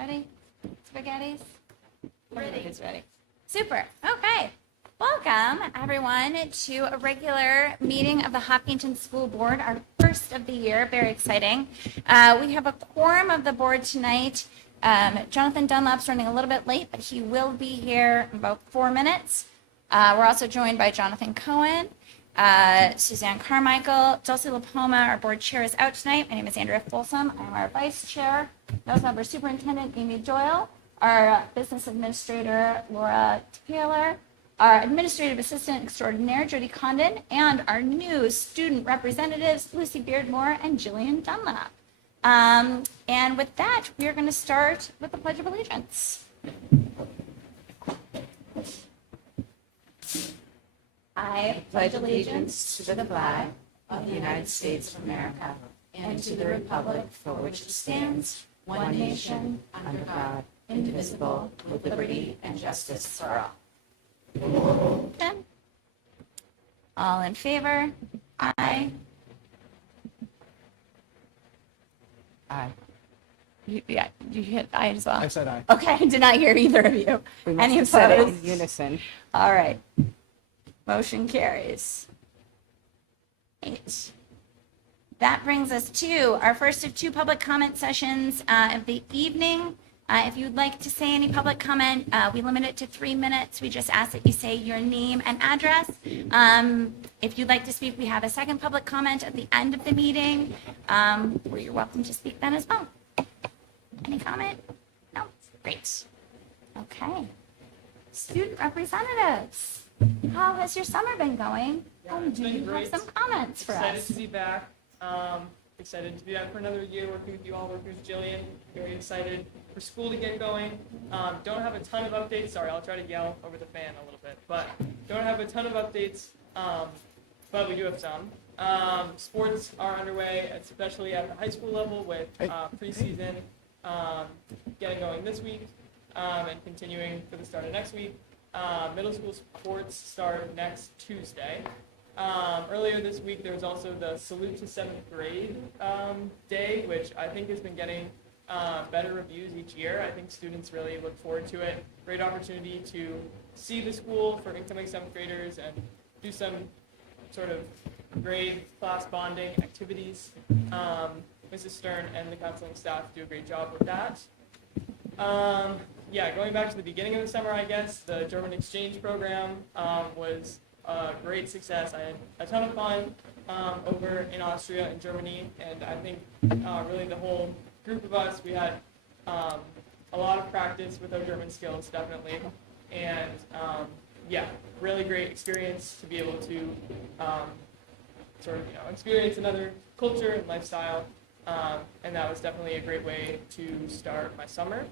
Ready? Spaghettis? Ready. It's ready. Super. Okay. Welcome, everyone, to a regular meeting of the Hopkinton School Board, our first of the year. Very exciting. We have a quorum of the board tonight. Jonathan Dunlap's running a little bit late, but he will be here in about 4 minutes. We're also joined by Jonathan Cohen, Suzanne Carmichael, Dulcie LaPoma. Our board chair is out tonight. My name is Andrea Folsom. I'm our vice chair. We also have our superintendent, Amy Doyle, our business administrator, Laura Taylor, our administrative assistant extraordinaire, Jody Condon, and our new student representatives, Lucy Beardmore and Jillian Dunlap. And with that, we are going to start with the Pledge of Allegiance. I pledge allegiance to the flag of the United States of America and to the republic for which it stands, one nation, under God, indivisible, with liberty and justice for all. All in favor? Aye. Aye. You hit aye as well? I said aye. Okay, I did not hear either of you. We must Any have said it opposed? in unison. All right. Motion carries. Great. That brings us to our first of two public comment sessions of the evening. If you'd like to say any public comment, we limit it to 3 minutes. We just ask that you say your name and address. If you'd like to speak, we have a second public comment at the end of the meeting, where you're welcome to speak then as well. Any comment? No? Great. Okay. Student representatives, how has your summer been going? Do you have some comments for us? Excited to be back. Excited to be back for another year working with you all, working with Jillian. Very excited for school to get going. Don't have a ton of updates. Sorry, I'll try to yell over the fan a little bit, but don't have a ton of updates, but we do have some. Sports are underway, especially at the high school level with preseason getting going this week and continuing for the start of next week. Middle school sports start next Tuesday. Earlier this week, there was also the Salute to 7th Grade Day, which I think has been getting better reviews each year. I think students really look forward to it. Great opportunity to see the school for incoming 7th graders and do some sort of grade class bonding activities. Mrs. Stern and the counseling staff do a great job with that. Going back to the beginning of the summer, I guess, the German exchange program was a great success. I had a ton of fun over in Austria and Germany, and I think really the whole group of us, we had a lot of practice with our German skills, definitely, and really great experience to be able to experience another culture and lifestyle, and that was definitely a great way to start my summer.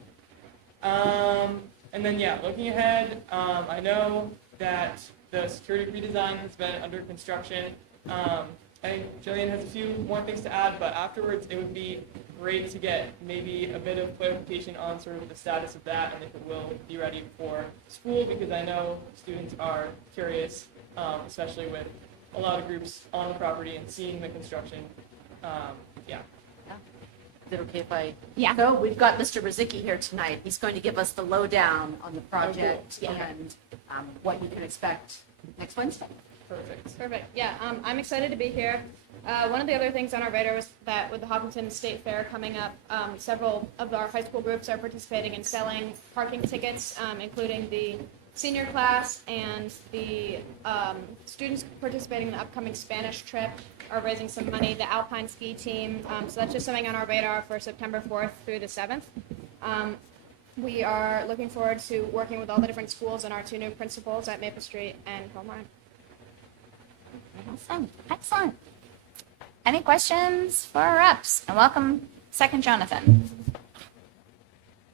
Looking ahead, I know that the security redesign has been under construction. I think Jillian has a few more things to add, but afterwards it would be great to get maybe a bit of clarification on sort of the status of that and if it will be ready for school, because I know students are curious, especially with a lot of groups on the property and seeing the construction. Is it okay if I? Yeah. So we've got Mr. Rizicki here tonight. He's going to give us the lowdown on the project and what you can expect next Wednesday. Perfect. Yeah, I'm excited to be here. One of the other things on our radar is that with the Hopkinton State Fair coming up, several of our high school groups are participating in selling parking tickets, including the senior class, and the students participating in the upcoming Spanish trip are raising some money, the Alpine ski team. So that's just something on our radar for September 4th through the 7th. We are looking forward to working with all the different schools and our two new principals at Maple Street and Homeline. Awesome. Excellent. Any questions for our reps? And welcome, second Jonathan.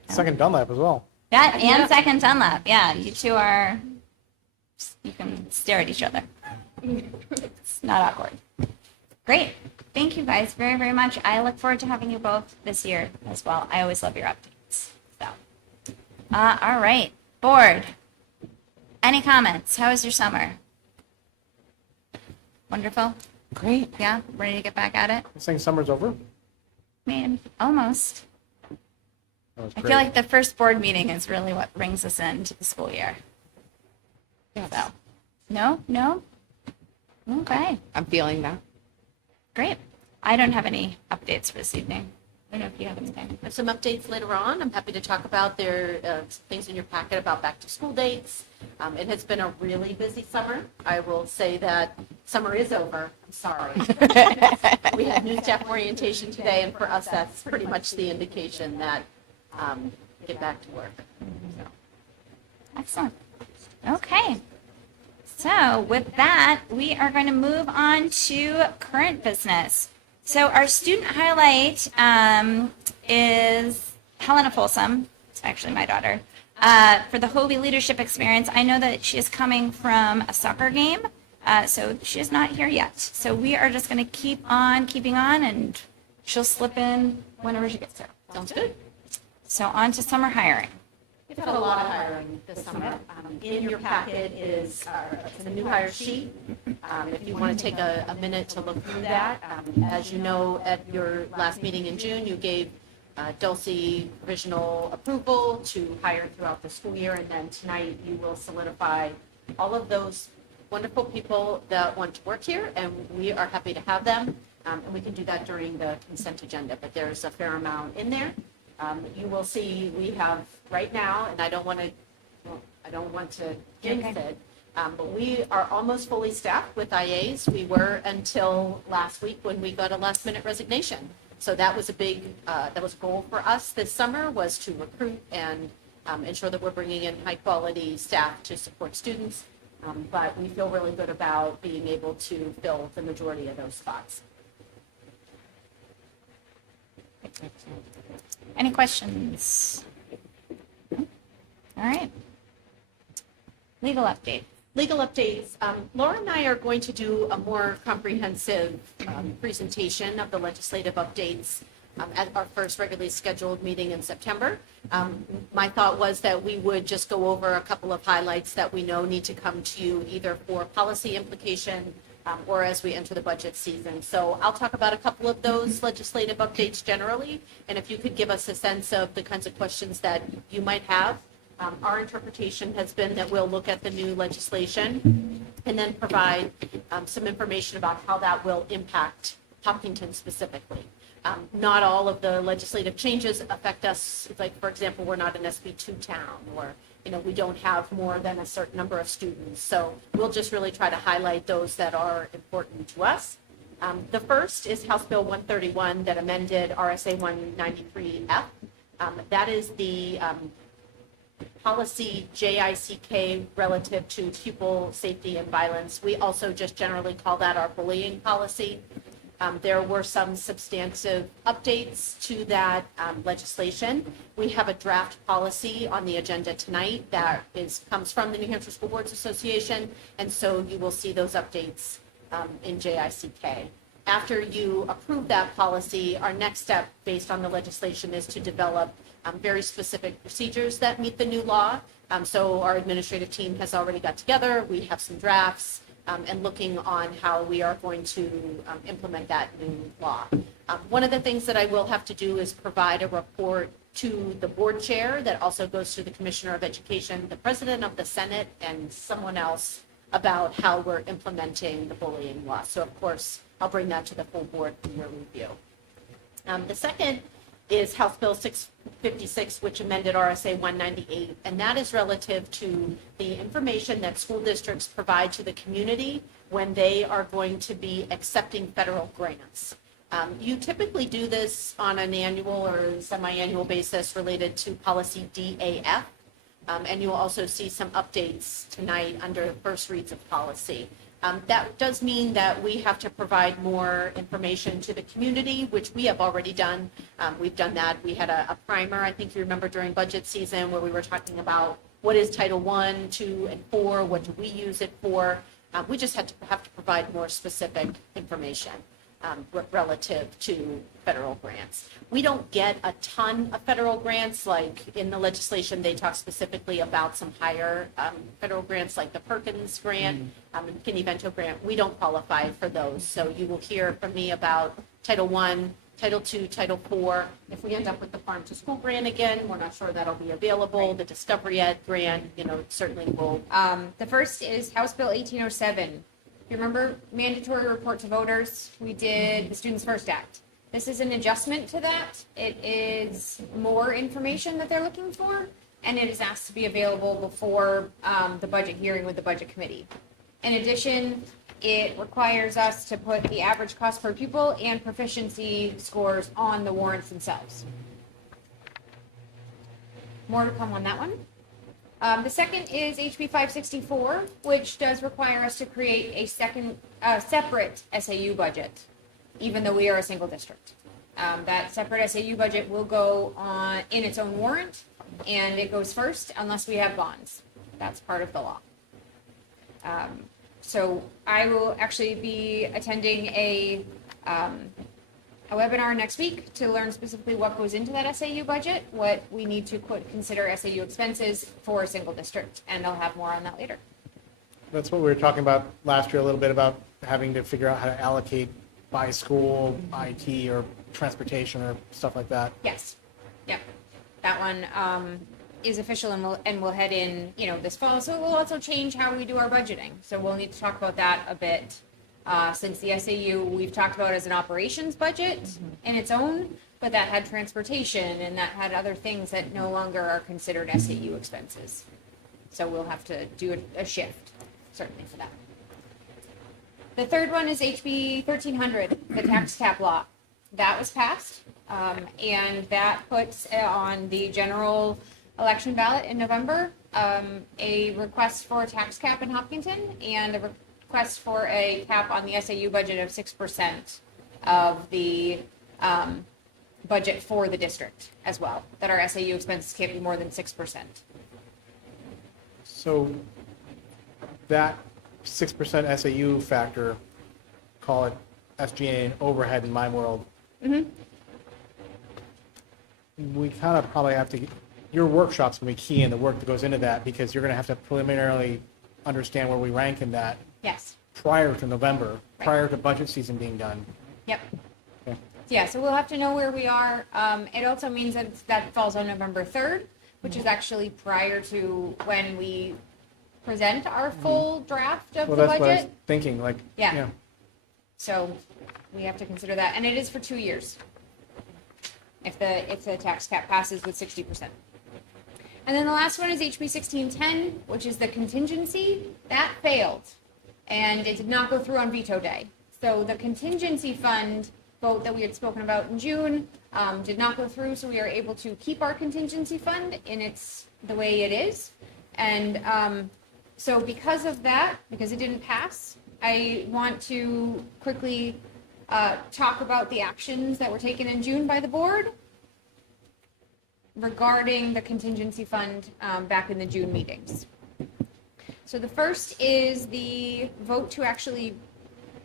Second Dunlap as well. Yeah, and second Dunlap. Yeah, you two are, you can stare at each other. It's not awkward. Great. Thank you guys very, very much. I look forward to having you both this year as well. I always love your updates. So, all right. Board, any comments? How was your summer? Wonderful. Great. Yeah, ready to get back at it? This thing summer's over. I mean, almost. That was I great. feel like the first board meeting is really what brings us into the school year. So, no? Okay, I'm feeling that. great. I don't have any updates for this evening. I don't know if you have anything. I have some updates later on. I'm happy to talk about things in your packet about back to school dates. It has been a really busy summer. I will say that summer is over. I'm sorry. We had new staff orientation today, and for us, that's pretty much the indication that get back to work. So. Excellent. Okay. So with that, we are going to move on to current business. So our student highlight is Helena Folsom. It's actually my daughter. For the Hobie Leadership Experience, I know that she is coming from a soccer game, so she is not here yet. So we are just going to keep on keeping on, and she'll slip in whenever she gets there. Sounds good. So on to summer hiring. We've had a lot of hiring this summer. In your packet is the new hire sheet. If you want to take a minute to look through that. As you know, at your last meeting in June, you gave Dulcie provisional approval to hire throughout the school year, and then tonight you will solidify all of those wonderful people that want to work here, and we are happy to have them. And we can do that during the consent agenda, but there's a fair amount in there. You will see we have right now, and I don't want to jinx it, but we are almost fully staffed with IAs. We were until last week when we got a last minute resignation. So that was a goal for us this summer, was to recruit and ensure that we're bringing in high quality staff to support students. But we feel really good about being able to fill the majority of those spots. Any questions? All right. Legal update. Legal updates. Laura and I are going to do a more comprehensive presentation of the legislative updates at our first regularly scheduled meeting in September. My thought was that we would just go over a couple of highlights that we know need to come to you either for policy implication or as we enter the budget season. So I'll talk about a couple of those legislative updates generally, and if you could give us a sense of the kinds of questions that you might have. Our interpretation has been that we'll look at the new legislation and then provide some information about how that will impact Hopkinton specifically. Not all of the legislative changes affect us. Like, for example, we're not an SB2 town, or we don't have more than a certain number of students. So we'll just really try to highlight those that are important to us. The first is House Bill 131 that amended RSA 193F. That is the policy JICK relative to pupil safety and violence. We also just generally call that our bullying policy. There were some substantive updates to that legislation. We have a draft policy on the agenda tonight that comes from the New Hampshire School Boards Association, and so you will see those updates in JICK. After you approve that policy, our next step based on the legislation is to develop very specific procedures that meet the new law. So our administrative team has already got together. We have some drafts. And looking on how we are going to implement that new law. One of the things that I will have to do is provide a report to the board chair that also goes to the Commissioner of Education, the President of the Senate, and someone else about how we're implementing the bullying law. So of course, I'll bring that to the full board for your review. The second is House Bill 656, which amended RSA 198, and that is relative to the information that school districts provide to the community when they are going to be accepting federal grants. You typically do this on an annual or semi-annual basis related to policy DAF, and you'll also see some updates tonight under the first reads of policy. That does mean that we have to provide more information to the community, which we have already done. We've done that. We had a primer, I think you remember, during budget season where we were talking about what is Title I, 2, and 4, what do we use it for. We just have to provide more specific information relative to federal grants. We don't get a ton of federal grants. Like in the legislation, they talk specifically about some higher federal grants like the Perkins grant and McKinney-Vento grant. We don't qualify for those. So you will hear from me about Title I, Title II, Title IV. If we end up with the Farm to School grant again, we're not sure that'll be available. The Discovery Ed grant, certainly will. The first is House Bill 1807. You remember mandatory report to voters? We did the Students First Act. This is an adjustment to that. It is more information that they're looking for, and it is asked to be available before the budget hearing with the Budget Committee. In addition, it requires us to put the average cost per pupil and proficiency scores on the warrants themselves. More to come on that one. The second is HB 564, which does require us to create a separate SAU budget, even though we are a single district. That separate SAU budget will go on in its own warrant, and it goes first unless we have bonds. That's part of the law. So I will actually be attending a webinar next week to learn specifically what goes into that SAU budget, what we need to consider SAU expenses for a single district, and I'll have more on that later. That's what we were talking about last year, a little bit about having to figure out how to allocate by school, IT, or transportation, or stuff like that. Yes. Yep. That one is official and we'll head in, this fall. So it will also change how we do our budgeting. So we'll need to talk about that a bit. Since the SAU we've talked about as an operations budget in its own, but that had transportation and that had other things that no longer are considered SAU expenses. So we'll have to do a shift, certainly for that. The third one is HB 1300, the tax cap law. That was passed, and that puts on the general election ballot in November a request for a tax cap in Hopkinton and a request for a cap on the SAU budget of 6% of the budget for the district as well, that our SAU expenses can't be more than 6%. So that 6% SAU factor, call it SG&A and overhead in my world. We kind of probably have to, your workshop's going to be key in the work that goes into that, because you're going to have to preliminarily understand where we rank in that Yes. prior to November, Right. prior to budget season being done. Yep. Okay. Yeah, so we'll have to know where we are. It also means that falls on November 3rd, which is actually prior to when we present our full draft of Well, the that's what I was budget. thinking, like, Yeah. So we have to consider that, and it is for 2 years. If the tax cap passes with 60%. And then the last one is HB 1610, which is the contingency. That failed, and it did not go through on veto day. So the contingency fund vote that we had spoken about in June did not go through, so we are able to keep our contingency fund in the way it is. And so because of that, because it didn't pass, I want to quickly talk about the actions that were taken in June by the board regarding the contingency fund back in the June meetings. So the first is the vote to actually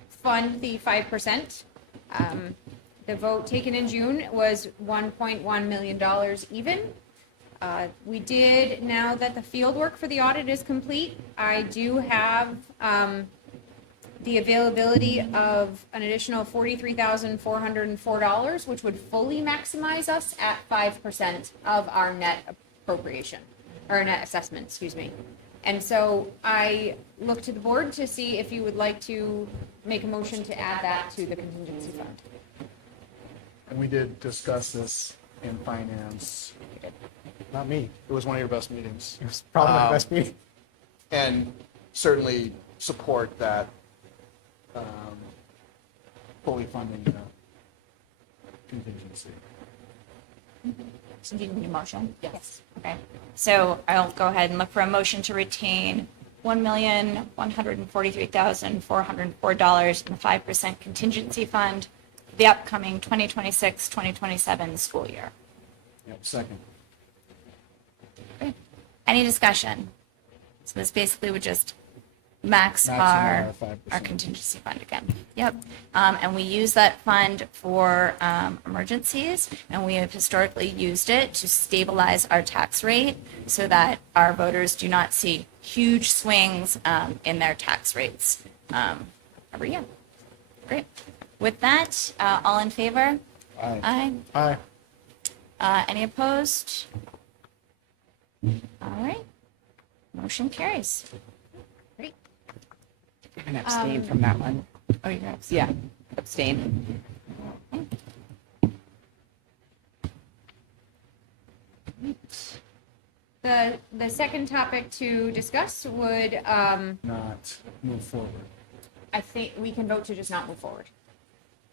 fund the 5%. The vote taken in June was $1.1 million even. We did, now that the field work for the audit is complete, I do have the availability of an additional $43,404, which would fully maximize us at 5% of our net appropriation, or net assessment, excuse me. And so I look to the board to see if you would like to make a motion to add that to the contingency fund. And we did discuss this in finance. not me. It was one of your best meetings. It was probably my best meeting. And certainly support that fully funding the contingency. So do you need a motion? Yes. Okay. So I'll go ahead and look for a motion to retain $1,143,404 in the 5% contingency fund for the upcoming 2026-2027 school year. Yep, second. Okay. Any discussion? So this basically would just max Maximum our 5%. contingency fund again. Yep. And we use that fund for emergencies, and we have historically used it to stabilize our tax rate so that our voters do not see huge swings in their tax rates every year. Great. With that, all in favor? Aye. Aye. Aye. Any opposed? All right. Motion carries. Great. I'm gonna abstain from that one. Oh, you're absent. Yeah, abstain. The second topic to discuss would, Not move forward. I think we can vote to just not move forward.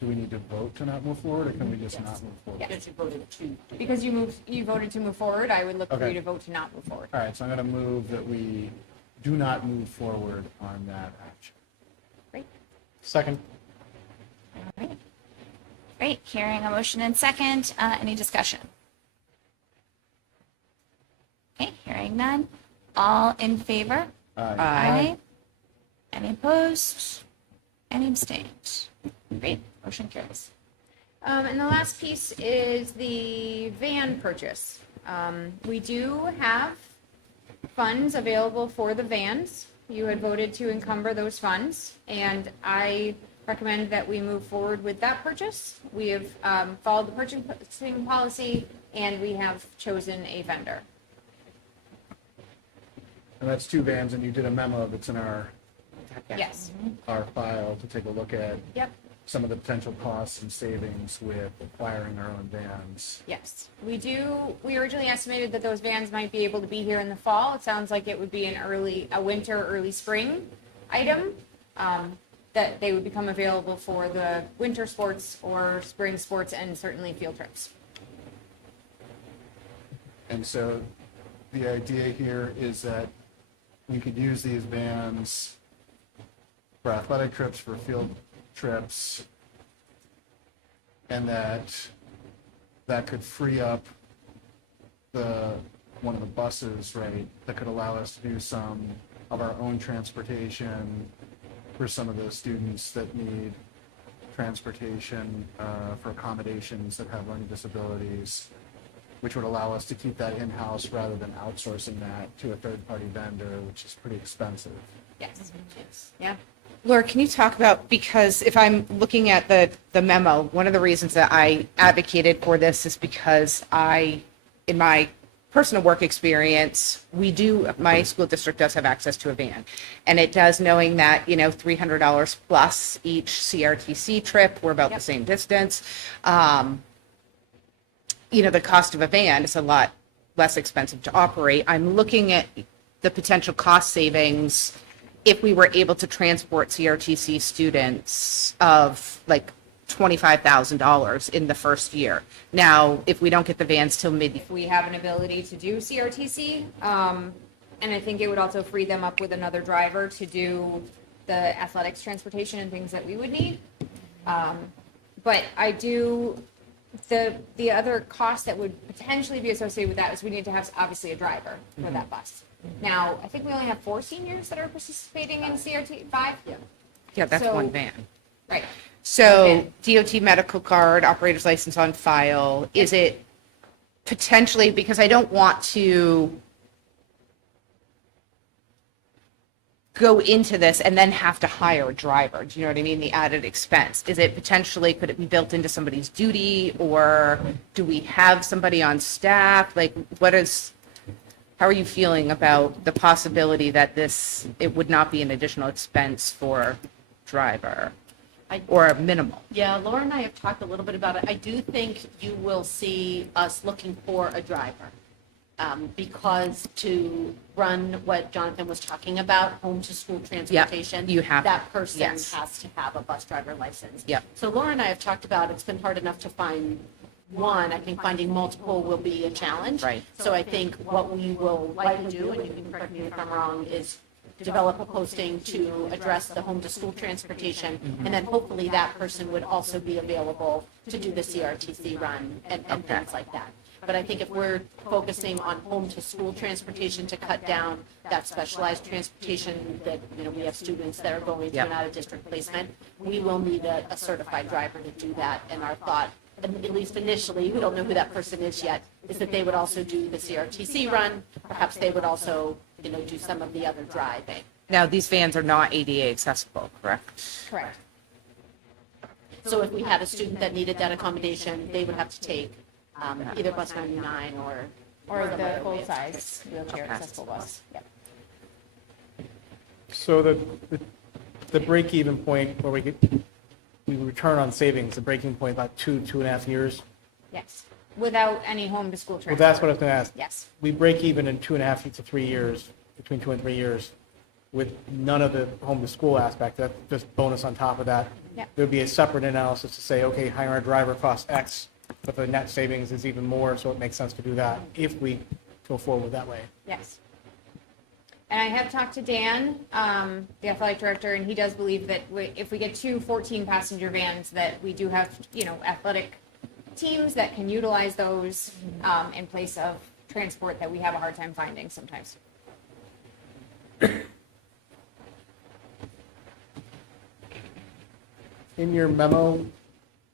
Do we need to vote to not move forward, or can we just not move forward? Yes. Because you voted to. Because you voted to move forward, I would look for Okay. you to vote to not move forward. All right, so I'm going to move that we do not move forward on that action. Great. Second. All right. Great. Hearing a motion and second. Any discussion? Okay. Hearing none. All in favor? Aye. Any opposed? Any abstained? Great. Motion carries. And the last piece is the van purchase. We do have funds available for the vans. You had voted to encumber those funds, and I recommend that we move forward with that purchase. We have followed the purchasing policy, and we have chosen a vendor. And that's 2 vans, and you did a memo that's in our Yes. file to take a look at Yep. some of the potential costs and savings with acquiring our own vans. Yes, we do. We originally estimated that those vans might be able to be here in the fall. It sounds like it would be a winter, early spring item, that they would become available for the winter sports or spring sports and certainly field trips. And so the idea here is that we could use these vans for athletic trips, for field trips, and that could free up one of the buses, right, that could allow us to do some of our own transportation for some of those students that need transportation for accommodations that have learning disabilities, which would allow us to keep that in-house rather than outsourcing that to a third-party vendor, which is pretty expensive. Yes. Yeah. Laura, can you talk about, because if I'm looking at the memo, one of the reasons that I advocated for this is because in my personal work experience, my school district does have access to a van. And it does, knowing that, $300 plus each CRTC trip, we're about the same distance. The cost of a van is a lot less expensive to operate. I'm looking at the potential cost savings if we were able to transport CRTC students of like $25,000 in the first year. Now, if we don't get the vans till mid, We have an ability to do CRTC, and I think it would also free them up with another driver to do the athletics transportation and things that we would need. But I do, the other cost that would potentially be associated with that is we need to have obviously a driver for that bus. Now, I think we only have 4 seniors that are participating in CRT, 5? yeah, that's So- one van. Right. So DOT medical card, operator's license on file, is it potentially, because I don't want to go into this and then have to hire a driver, do you know what I mean? The added expense. Is it potentially, could it be built into somebody's duty, or do we have somebody on staff? Like, how are you feeling about the possibility that it would not be an additional expense for driver? Or minimal? Yeah, Laura and I have talked a little bit about it. I do think you will see us looking for a driver. Because to run what Jonathan was talking about, home to school transportation. you have that to, person yes. has to have a bus driver license. Yep. So Laura and I have talked about, it's been hard enough to find one. I think finding multiple will be a challenge. Right. So I think what we will likely do, and you can correct me if I'm wrong, is develop a posting to address the home to school transportation, and then hopefully that person would also be available to do the CRTC run and things like that. But I think if we're focusing on home to school transportation to cut down that specialized transportation that, we have students that are going to Yep. an out of district placement, we will need a certified driver to do that. And our thought, at least initially, we don't know who that person is yet, is that they would also do the CRTC run. Perhaps they would also, do some of the other driving. Now, these vans are not ADA accessible, correct? Correct. So if we had a student that needed that accommodation, they would have to take either bus 99 Or the the right-of-way full-size wheelchair accessible bus. Yep. So the break-even point where we return on savings, the breaking point about 2.5 years. Yes. Without any home to school transfer. Well, that's what I was going to ask. Yes. We break even in 2.5 to 3 years, between 2 and 3 years, with none of the home to school aspect. That's just bonus on top of that. Yeah. There would be a separate analysis to say, okay, hiring a driver costs X, but the net savings is even more, so it makes sense to do that if we go forward that way. Yes. And I have talked to Dan, the athletic director, and he does believe that if we get 2 14-passenger vans, that we do have, athletic teams that can utilize those in place of transport that we have a hard time finding sometimes. In your memo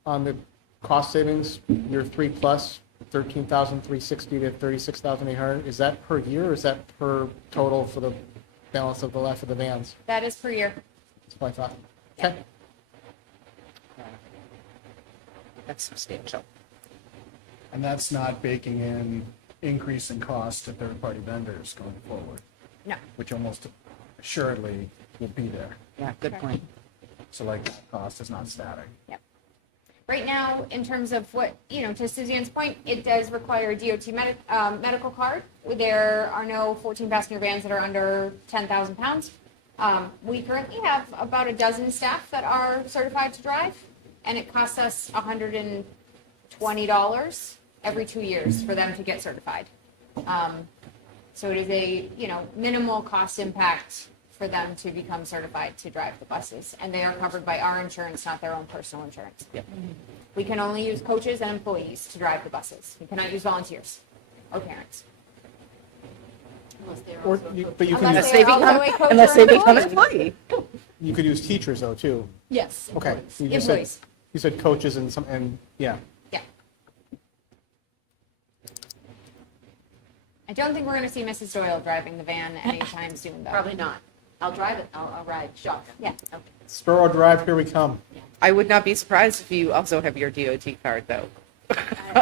on the cost savings, your 3 plus, 13,360 to 36,800, is that per year or is that per total for the balance of the life of the vans? That is per year. That's what I thought. Okay. That's substantial. And that's not baking in increase in cost to third-party vendors going forward, No. which almost assuredly will be there. Yeah, good point. So like that cost is not static. Yep. Right now, in terms of what, to Suzanne's point, it does require a DOT medical card. There are no 14-passenger vans that are under 10,000 pounds. We currently have about a dozen staff that are certified to drive, and it costs us $120 every 2 years for them to get certified. So it is a, minimal cost impact for them to become certified to drive the buses. And they are covered by our insurance, not their own personal insurance. Yep. We can only use coaches and employees to drive the buses. We cannot use volunteers or parents. Or, but you can Unless use, they also a coach Unless or they become an employee. employee. you could use teachers though too. Yes. Okay. employees. You just said, Employees. you said coaches and yeah. Yeah. I don't think we're going to see Mrs. Doyle driving the van anytime soon, though. Probably not. I'll drive it. I'll ride shotgun. Yeah. Okay. Sparrow Drive, here we come. I would not be surprised if you also have your DOT card, though.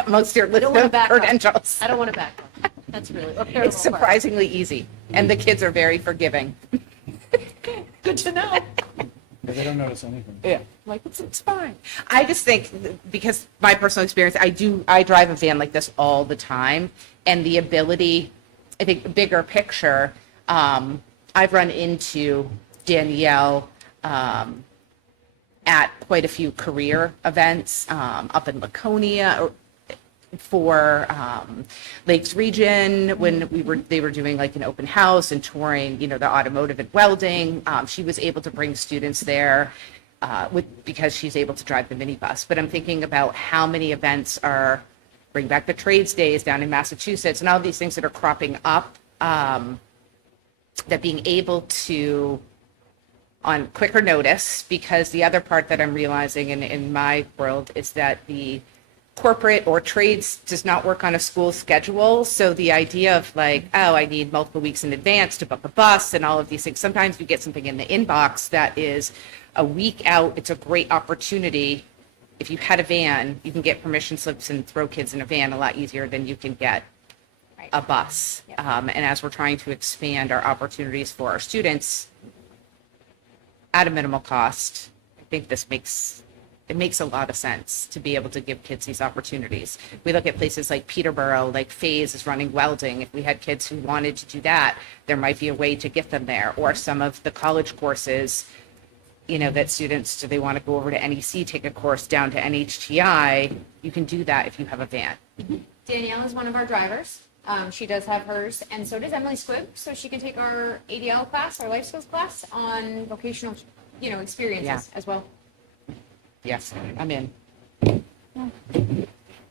Amongst your I list don't want to of back up. credentials. I don't want to back up. That's really a terrible It's surprisingly easy, and the kids are very forgiving. Good to know. But they don't notice anything. Yeah, like it's fine. I just think because my personal experience, I drive a van like this all the time, and the ability, I think, bigger picture. I've run into Danielle at quite a few career events up in Laconia or for Lakes Region when they were doing like an open house and touring, the automotive and welding. She was able to bring students there because she's able to drive the minibus. But I'm thinking about how many events are bring back the trades days down in Massachusetts and all these things that are cropping up. That being able to on quicker notice, because the other part that I'm realizing in my world is that the corporate or trades does not work on a school schedule. So the idea of like, oh, I need multiple weeks in advance to book a bus and all of these things. Sometimes you get something in the inbox that is a week out. It's a great opportunity. If you had a van, you can get permission slips and throw kids in a van a lot easier than you can get a bus. And as we're trying to expand our opportunities for our students at a minimal cost, I think this makes a lot of sense to be able to give kids these opportunities. We look at places like Peterborough, like FaZe is running welding. If we had kids who wanted to do that, there might be a way to get them there. Or some of the college courses, that students, do they want to go over to NEC, take a course down to NHTI? You can do that if you have a van. Danielle is one of our drivers. She does have hers, and so does Emily Squibb, so she can take our ADL class, our life skills class, on vocational, experiences as well. Yes, I'm in.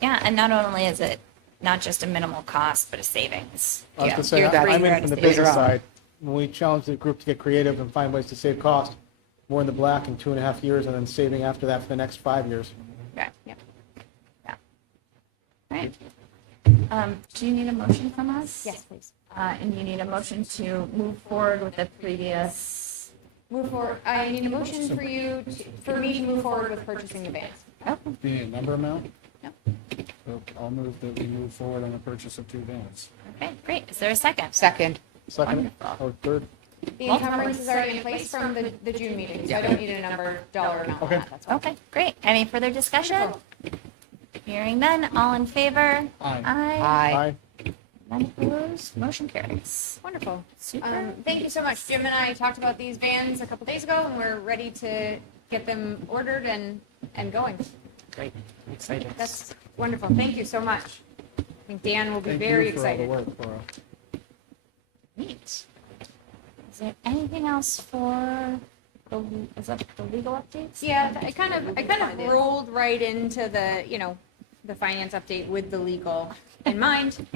Yeah, and not only is it not just a minimal cost, but a savings. I was Yeah. gonna say, You're I'm right. in from the Later business on. side. When we challenge the group to get creative and find ways to save cost, we're in the black in 2.5 years and then saving after that for the next 5 years. Okay, yeah. Yeah. Right. Do you need a motion from us? Yes, please. And you need a motion to move forward with the previous move forward, I need a motion for you, for me to move forward with purchasing the vans. Okay. Be a number amount? Yep. So I'll move that we move forward on the purchase of 2 vans. Okay, great. Is there a second? Second. Second, Wonderful. or third? The encumbrance is already in place from the June meeting, so I don't need a dollar amount on Okay. that, that's fine. Okay, great. Any further discussion? Hearing none, all in favor? Aye. Aye. Aye. None opposed, motion carries. Wonderful. Super. Thank you so much. Jim and I talked about these vans a couple days ago, and we're ready to get them ordered and going. Great. I'm excited. That's wonderful. Thank you so much. I think Dan will be Thank very you for all the excited. work, Laura. Neat. Is there anything else for is that the legal updates? Yeah, I kind of rolled right into the, the finance update with the legal in mind.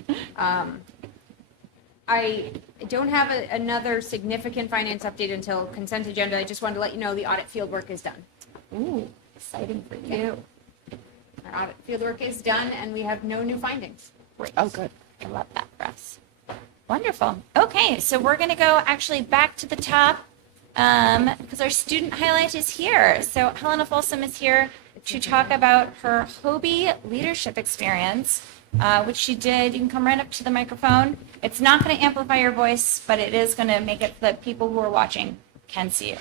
I don't have another significant finance update until consent agenda. I just wanted to let you know the audit field work is done. Ooh, exciting for you. Our audit field work is done, and we have no new findings. Great. Oh, good. I love that for us. Wonderful. Okay, so we're going to go actually back to the top because our student highlight is here. So Helena Folsom is here to talk about her Hobie leadership experience, which she did. You can come right up to the microphone. It's not going to amplify your voice, but it is going to make it so that people who are watching can see you.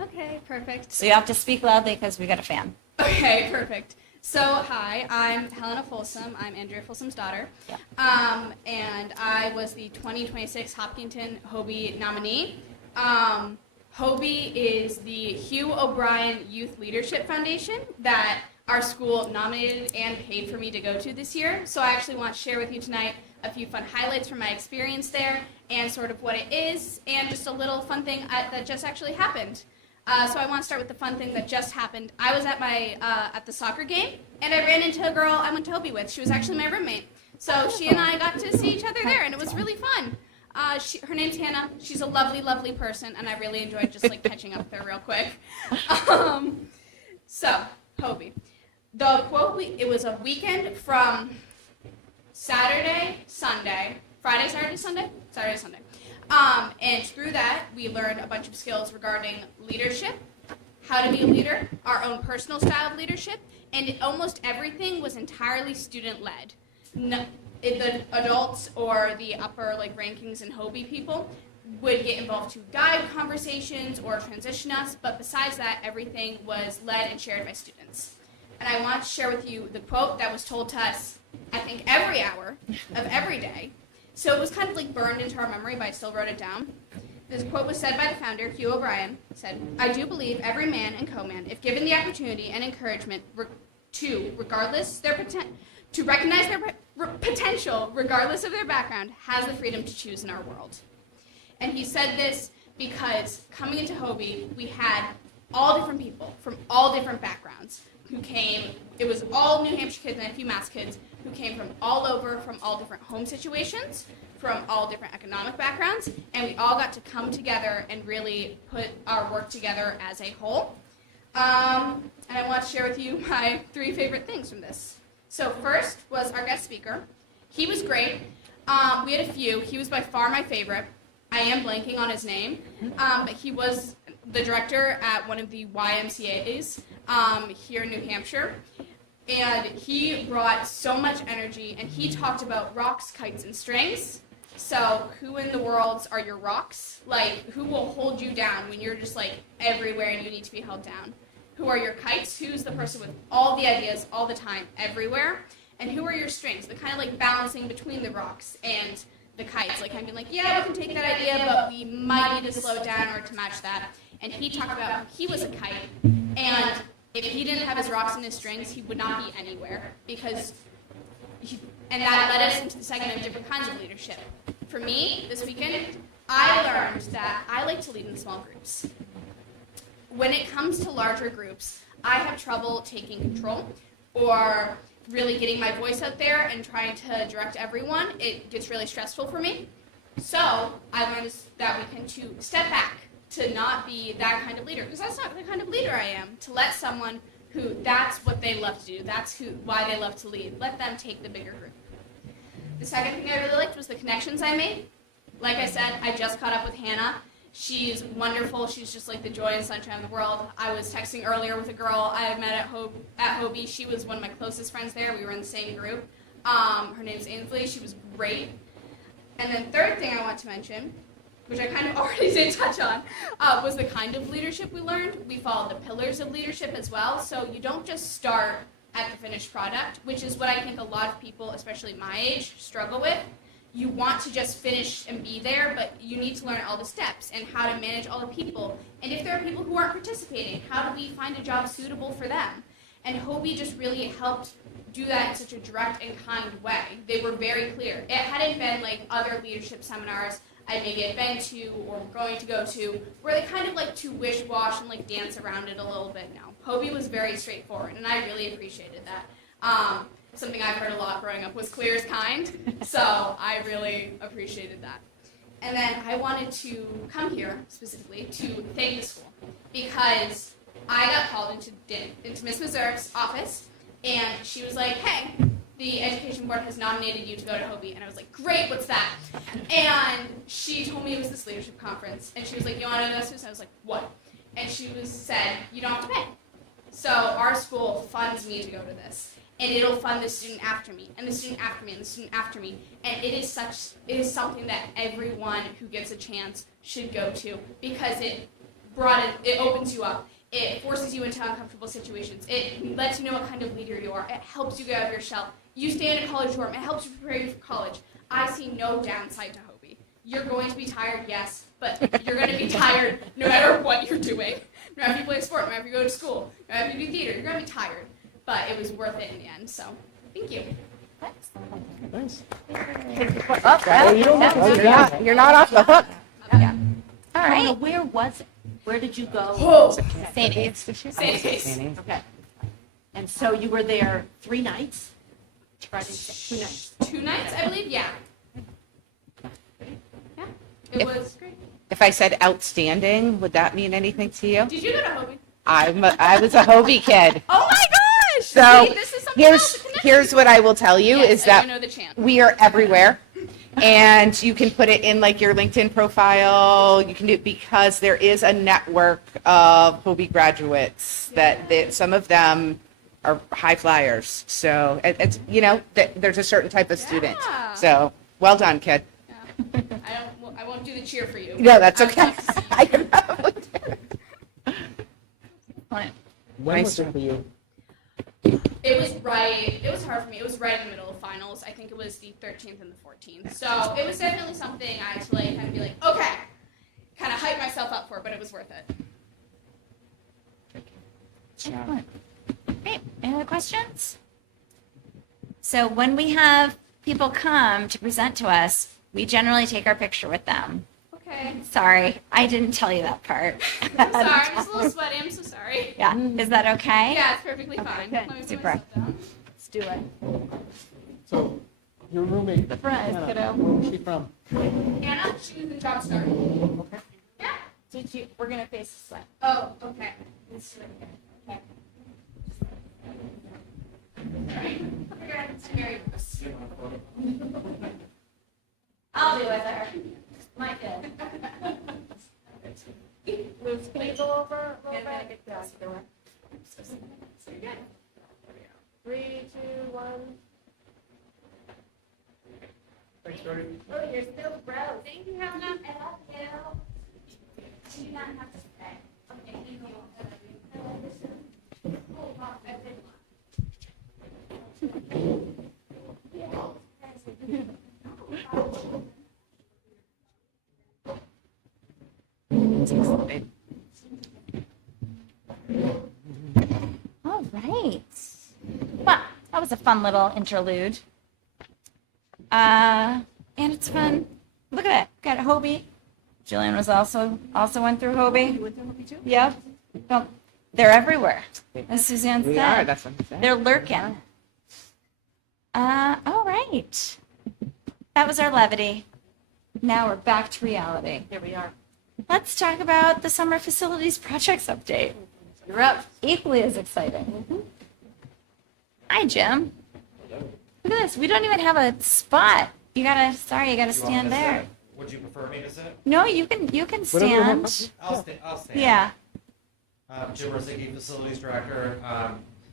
Okay, perfect. So you have to speak loudly because we got a fan. Okay, perfect. So, hi, I'm Helena Folsom. I'm Andrea Folsom's daughter. Yeah. And I was the 2026 Hopkinton Hobie nominee. Hobie is the Hugh O'Brien Youth Leadership Foundation that our school nominated and paid for me to go to this year. So I actually want to share with you tonight a few fun highlights from my experience there and sort of what it is and just a little fun thing that just actually happened. So I want to start with the fun thing that just happened. I was at my at the soccer game, and I ran into a girl I went to Hobie with. She was actually my roommate. So she and I got to see each other there, and it was really fun. Her name's Hannah. She's a lovely, lovely person, and I really enjoyed just like catching up with her real quick. So Hobie, the quote it was a weekend from Saturday, Sunday, Friday, Saturday, Sunday, Saturday, Sunday. And through that, we learned a bunch of skills regarding leadership, how to be a leader, our own personal style of leadership, and almost everything was entirely student-led. No, the adults or the upper rankings and Hobie people would get involved to guide conversations or transition us, but besides that, everything was led and shared by students. And I want to share with you the quote that was told to us, I think, every hour of every day. So it was kind of burned into our memory, but I still wrote it down. This quote was said by the founder, Hugh O'Brien, said, I do believe every man and co-man, if given the opportunity and encouragement to recognize their potential, regardless of their background, has the freedom to choose in our world. And he said this because coming into Hobie, we had all different people from all different backgrounds who came. It was all New Hampshire kids and a few Mass kids who came from all over, from all different home situations, from all different economic backgrounds, and we all got to come together and really put our work together as a whole. And I want to share with you my 3 favorite things from this. So first was our guest speaker. He was great. We had a few. He was by far my favorite. I am blanking on his name, but he was the director at one of the YMCA's here in New Hampshire. And he brought so much energy, and he talked about rocks, kites, and strings. So who in the world are your rocks? Who will hold you down when you're just everywhere and you need to be held down? Who are your kites? Who's the person with all the ideas all the time, everywhere? And who are your strings? The kind of balancing between the rocks and the kites. Kind of yeah, we can take that idea, but we might need to slow it down or to match that. And he talked about how he was a kite, and if he didn't have his rocks and his strings, he would not be anywhere, and that led us into the segment of different kinds of leadership. For me, this weekend, I learned that I like to lead in small groups. When it comes to larger groups, I have trouble taking control or really getting my voice out there and trying to direct everyone. It gets really stressful for me. So I learned that we can step back, to not be that kind of leader, because that's not the kind of leader I am, to let someone who that's what they love to do, that's why they love to lead, let them take the bigger group. The second thing I really liked was the connections I made. Like I said, I just caught up with Hannah. She's wonderful. She's just like the joy and sunshine of the world. I was texting earlier with a girl I had met at Hobie. She was one of my closest friends there. We were in the same group. Her name's Ainsley. She was great. And then third thing I want to mention, which I kind of already did touch on, was the kind of leadership we learned. We followed the pillars of leadership as well. So you don't just start at the finished product, which is what I think a lot of people, especially my age, struggle with. You want to just finish and be there, but you need to learn all the steps and how to manage all the people. And if there are people who aren't participating, how do we find a job suitable for them? And Hobie just really helped do that in such a direct and kind way. They were very clear. It hadn't been like other leadership seminars I maybe had been to or going to go to, where they kind of like to wish-wash and like dance around it a little bit. No, Hobie was very straightforward, and I really appreciated that. Something I've heard a lot growing up was clear as kind, so I really appreciated that. And then I wanted to come here specifically to thank the school, because I got called into Miss Meserve's office, and she was like, hey, the education board has nominated you to go to Hobie. And I was like, great, what's that? And she told me it was this leadership conference, and she was like, you want to know this? And I was like, what? And she said, you don't have to pay. So our school funds me to go to this. And it'll fund the student after me, and the student after me, and the student after me. And it is something that everyone who gets a chance should go to, because it opens you up. It forces you into uncomfortable situations. It lets you know what kind of leader you are. It helps you get out of your shell. You stay in a college dorm. It helps you prepare you for college. I see no downside to Hobie. You're going to be tired, yes, but you're going to be tired no matter what you're doing. No matter if you play a sport, no matter if you go to school, no matter if you do theater, you're going to be tired. But it was worth it in the end, so thank you. Thanks. You're not off the hook. Yeah. All Mona, right. where was it? Where did you go? Oh, St. A's. St. A's. Okay. And so you were there 3 nights? Friday, 2 nights. 2 nights, I believe, yeah. Yeah, it was great. If I said outstanding, would that mean anything to you? Did you go to Hobie? I was a Hobie kid. Oh my gosh! So See, this is something else to connect here's what I will tell you Yes, is I that do know the chant. we are everywhere. And you can put it in like your LinkedIn profile. You can do it because there is a network of Hobie graduates that some of them are high flyers. So it's, there's a certain type of student. Yeah. So well done, kid. Yeah. I won't do the cheer for you. No, that's I would okay. love to see you. I can probably do it. When was Nice. it for you? It was hard for me. It was right in the middle of finals. I think it was the 13th and the 14th. So it was definitely something I had to like kind of be like, okay, kind of hype myself up for, but it was worth it. Excellent. Great. Any other questions? So when we have people come to present to us, we generally take our picture with them. Okay. Sorry, I didn't tell you that part. I'm sorry. I'm just a little sweaty. I'm so sorry. Yeah, is that okay? Yeah, it's perfectly fine. good. Let me put Super. myself down. Let's do it. So, your roommate. Surprise, Hannah, kiddo. Where was she from? Anna, she was in job start. Yeah. We're gonna face the sweat. Oh, okay. Let's do it again. Okay. Alright. We're gonna have to marry this. I'll do it there. My kid. Liz, can you go over a little bit? So you're good. 3, 2, 1. Thanks, Jordy. Oh, you're still bro. Thank you, Hannah. I love you. Do not have to stay. Okay, thank you. Oh, wow, I did All right. Well, that was a fun little interlude. And it's fun. Look at it. Got Hobie. Jillian was also went through Hobie. You went through Hobie too? Yep. Well, they're everywhere. As Suzanne said. We are, that's what I'm saying. They're lurking. All right. That was our levity. Now we're back to reality. Here we are. Let's talk about the summer facilities projects update. You're up. Equally as exciting. Hi, Jim. Look at this. We don't even have a spot. You gotta stand there. would you prefer me to sit? No, you can Whatever you want. stand. I'll stand. Yeah. Jim Rosicki, Facilities Director.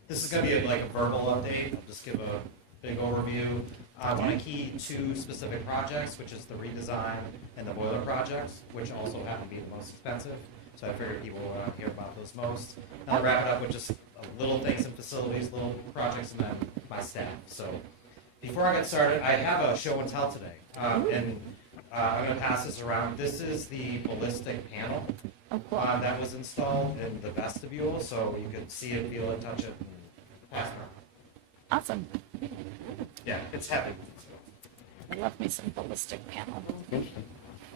This is going to be like a verbal update. I'll just give a big overview. I want to key two specific projects, which is the redesign and the boiler projects, which also happen to be the most expensive. So I figured people will hear about those most. And I'll wrap it up with just little things in facilities, little projects, and then my staff. So before I get started, I have a show and tell today. And I'm going to pass this around. This is the ballistic panel that was installed in the vestibule, so you could see it, feel it, touch it, and pass it around. Awesome. Yeah, it's heavy. I love me some ballistic panel.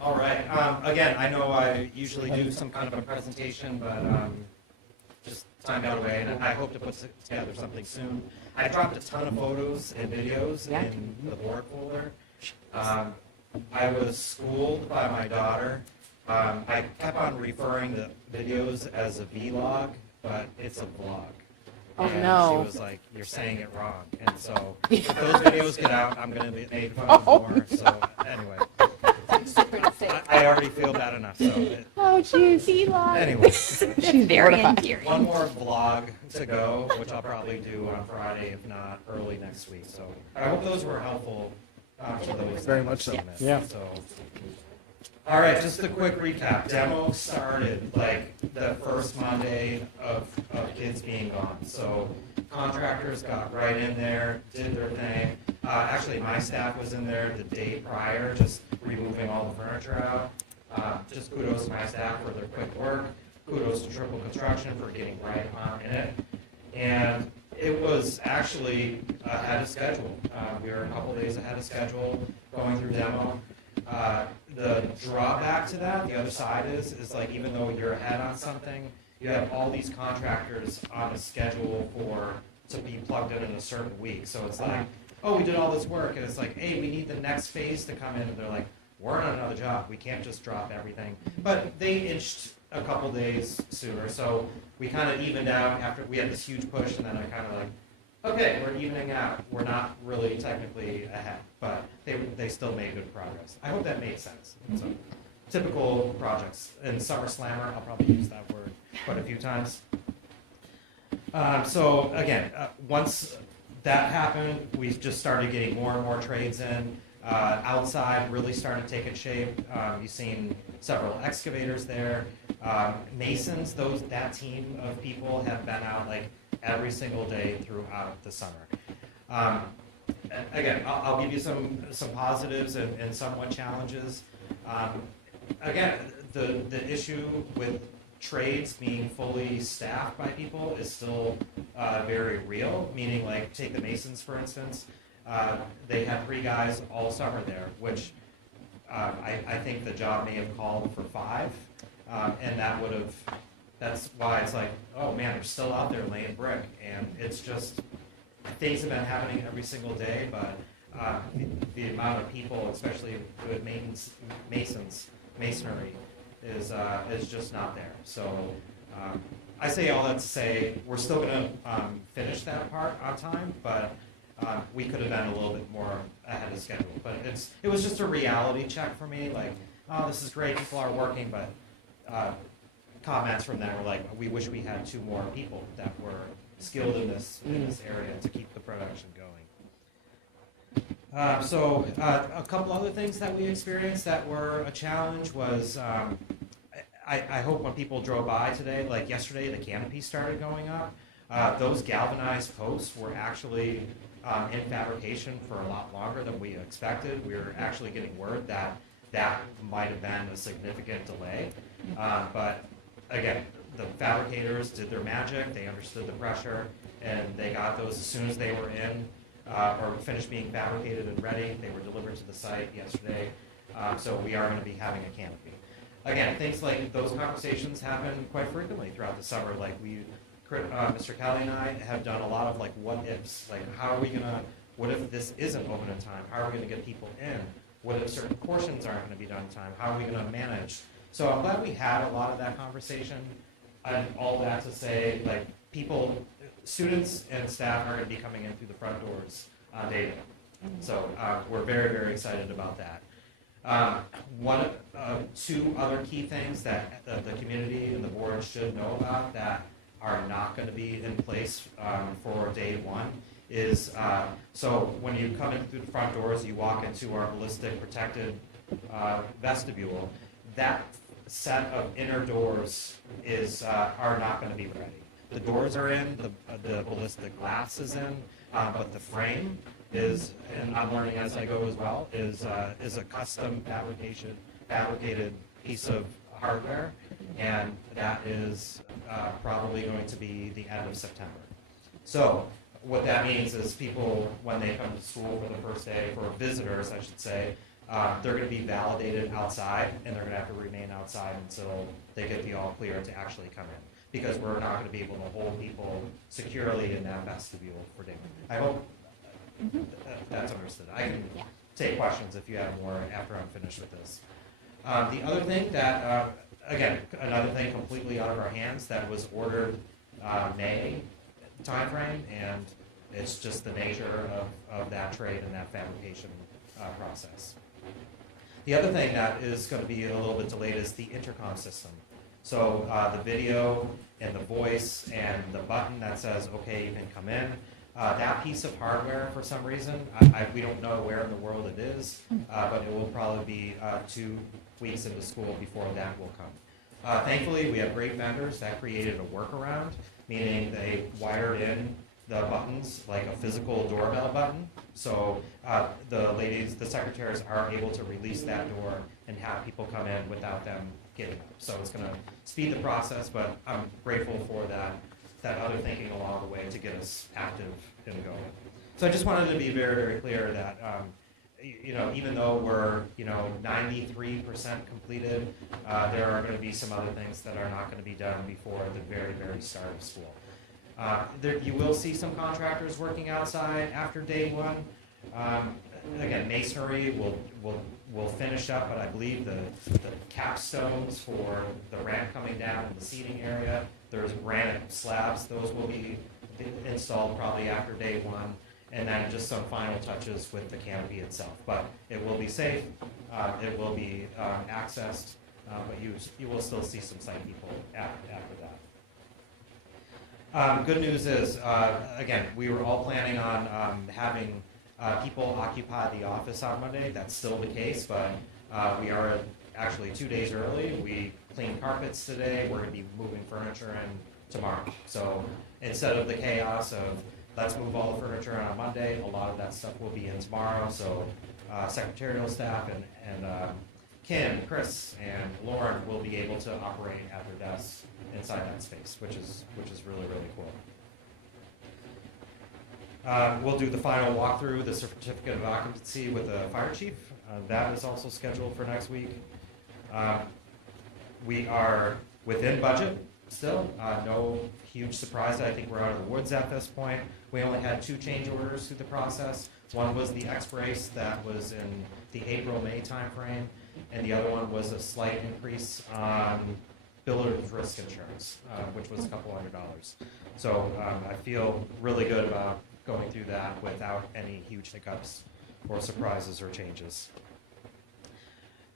All right. Again, I know I usually do some kind of a presentation, but just time got away, and I hope to put together something soon. I dropped a ton of photos and videos in the board folder. I was schooled by my daughter. I kept on referring to videos as a vlog, but it's a vlog. Oh, And no. she was like, "You're saying it wrong." And so if those videos get out, I'm going to be made fun of more. So anyway, I already feel bad enough. So Oh, geez. anyway, She's Very mortified. endearing. one more vlog to go, which I'll probably do on Friday, if not early next week. So I hope those were helpful for those. Very much so. Yeah. So, all right, just a quick recap. Demo started like the first Monday of kids being gone. So contractors got right in there, did their thing. Actually, my staff was in there the day prior, just removing all the furniture out. Just kudos to my staff for their quick work. Kudos to Triple Construction for getting right on in it. And it was actually ahead of schedule. We were a couple days ahead of schedule going through demo. The drawback to that, the other side is like even though you're ahead on something, you have all these contractors on a schedule to be plugged in a certain week. So it's like, oh, we did all this work, and it's like, hey, we need the next phase to come in, and they're like, we're on another job. We can't just drop everything. But they inched a couple days sooner, so we kind of evened out after we had this huge push, and then I kind of like, okay, we're evening out. We're not really technically ahead, but they still made good progress. I hope that made sense. So, typical projects. In Summer Slammer, I'll probably use that word quite a few times. So again, once that happened, we just started getting more and more trades in. Outside really started taking shape. You've seen several excavators there. Masons, that team of people have been out like every single day throughout the summer. Again, I'll give you some positives and somewhat challenges. Again, the issue with trades being fully staffed by people is still very real, meaning like take the Masons for instance. They had 3 guys all summer there, which I think the job may have called for 5, and that's why it's like, oh man, they're still out there laying brick, and it's just, things have been happening every single day, but the amount of people, especially with masonry, is just not there. So I say all that to say, we're still going to finish that part on time, but we could have been a little bit more ahead of schedule. But it was just a reality check for me, like, oh, this is great, people are working, but comments from that were like, we wish we had 2 more people that were skilled in this area to keep the production going. So a couple other things that we experienced that were a challenge was, I hope when people drove by today, like yesterday, the canopy started going up. Those galvanized posts were actually in fabrication for a lot longer than we expected. We were actually getting word that might have been a significant delay. But again, the fabricators did their magic. They understood the pressure, and they got those as soon as they were in or finished being fabricated and ready. They were delivered to the site yesterday. So we are going to be having a canopy. Again, things like those conversations happen quite frequently throughout the summer. Like Mr. Kelly and I have done a lot of like what ifs. Like what if this isn't open in time? How are we going to get people in? What if certain portions aren't going to be done in time? How are we going to manage? So I'm glad we had a lot of that conversation, and all that to say, like, students and staff are going to be coming in through the front doors on day one. So we're very, very excited about that. Two other key things that the community and the board should know about that are not going to be in place for day one is, so when you come in through the front doors, you walk into our ballistic protected vestibule. That set of inner doors are not going to be ready. The doors are in, the ballistic glass is in, but the frame is, and I'm learning as I go as well, is a custom fabricated piece of hardware, and that is probably going to be the end of September. So what that means is people, when they come to school for the first day, for visitors, I should say, they're going to be validated outside, and they're going to have to remain outside until they get the all clear to actually come in, because we're not going to be able to hold people securely in that vestibule for day one. I hope that's understood. I can take questions if you have more after I'm finished with this. The other thing that, again, another thing completely out of our hands that was ordered May timeframe, and it's just the nature of that trade and that fabrication process. The other thing that is going to be a little bit delayed is the intercom system. So the video and the voice and the button that says, okay, you can come in, that piece of hardware, for some reason, we don't know where in the world it is, but it will probably be 2 weeks into school before that will come. Thankfully, we have great vendors that created a workaround, meaning they wired in the buttons like a physical doorbell button. So the secretaries are able to release that door and have people come in without them getting up. So it's going to speed the process, but I'm grateful for that other thinking along the way to get us active and going. So I just wanted to be very, very clear that even though we're 93% completed, there are going to be some other things that are not going to be done before the very, very start of school. You will see some contractors working outside after day one. Again, masonry will finish up, but I believe the capstones for the ramp coming down in the seating area, there's granite slabs, those will be installed probably after day one, and then just some final touches with the canopy itself. But it will be safe, it will be accessed, but you will still see some site people after that. Good news is, again, we were all planning on having people occupy the office on Monday. That's still the case, but we are actually 2 days early. We cleaned carpets today. We're going to be moving furniture in tomorrow. So instead of the chaos of let's move all the furniture in on Monday, a lot of that stuff will be in tomorrow. So secretarial staff and Kim, Chris, and Lauren will be able to operate at their desks inside that space, which is really, really cool. We'll do the final walkthrough, the certificate of occupancy with the fire chief. That is also scheduled for next week. We are within budget still. No huge surprise. I think we're out of the woods at this point. We only had 2 change orders through the process. One was the X-brace that was in the April-May timeframe, and the other one was a slight increase on builder's risk insurance, which was a couple $100. So I feel really good about going through that without any huge hiccups or surprises or changes.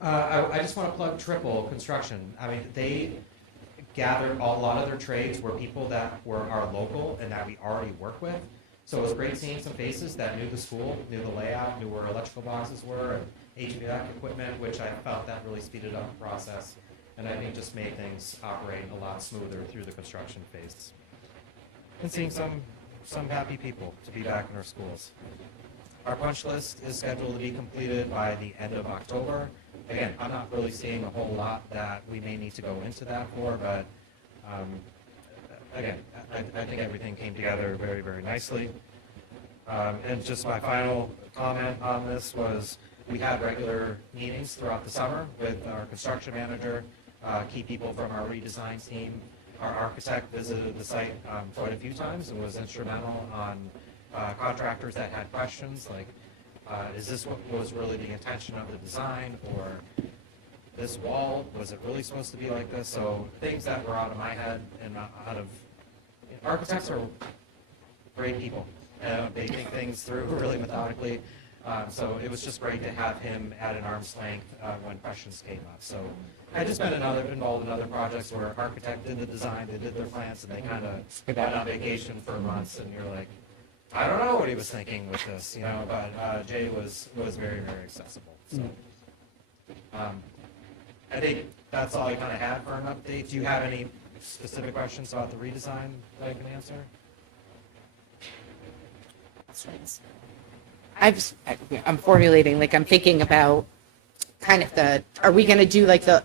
I just want to plug Triple Construction. I mean, they gathered a lot of their trades were people that were our local and that we already work with. So it was great seeing some faces that knew the school, knew the layout, knew where electrical boxes were, and HVAC equipment, which I felt that really speeded up the process, and I think just made things operate a lot smoother through the construction phase. And seeing some happy people to be back in our schools. Our punch list is scheduled to be completed by the end of October. Again, I'm not really seeing a whole lot that we may need to go into that for, but again, I think everything came together very, very nicely. And just my final comment on this was we had regular meetings throughout the summer with our construction manager, key people from our redesign team. Our architect visited the site quite a few times and was instrumental on contractors that had questions like, is this what was really the intention of the design, or this wall, was it really supposed to be like this? So things that were out of my head and out of, architects are great people. They think things through really methodically. So it was just great to have him at an arm's length when questions came up. So I just been involved in other projects where architect did the design, they did their plans, and they kind of went on vacation for months, and you're like, I don't know what he was thinking with this, you know, but Jay was very, very accessible. So I think that's all I kind of had for an update. Do you have any specific questions about the redesign that I can answer? I'm formulating, like, I'm thinking about kind of are we going to do like the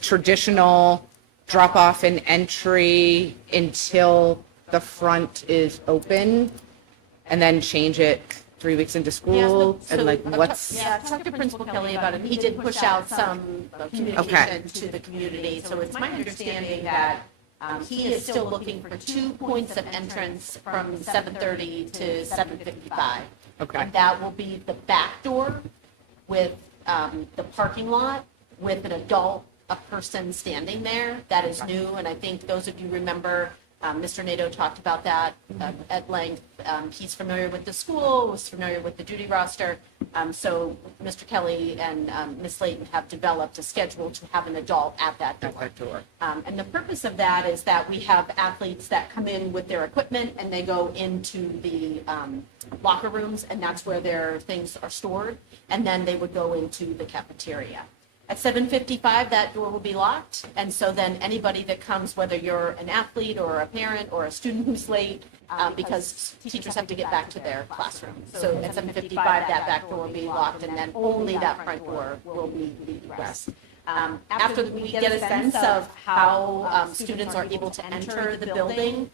traditional drop off and entry until the front is open and then change it 3 weeks into school? So, And like, what's, Yeah, talk to Principal Kelly about it. He did push out some communication to the community. So it's my understanding that he is still looking for 2 points of entrance from 7:30 to 7:55. Okay. And that will be the back door with the parking lot with an adult, a person standing there. That is new, and I think those of you remember, Mr. Nato talked about that at length. He's familiar with the school, was familiar with the duty roster. So Mr. Kelly and Ms. Layton have developed a schedule to have an adult at that door. And the purpose of that is that we have athletes that come in with their equipment and they go into the locker rooms, and that's where their things are stored. And then they would go into the cafeteria. At 7:55, that door will be locked, and so then anybody that comes, whether you're an athlete or a parent or a student who's late, because teachers have to get back to their classroom. So at 7:55, that back door will be locked, and then only that front door will be egress. After we get a sense of how students are able to enter the building,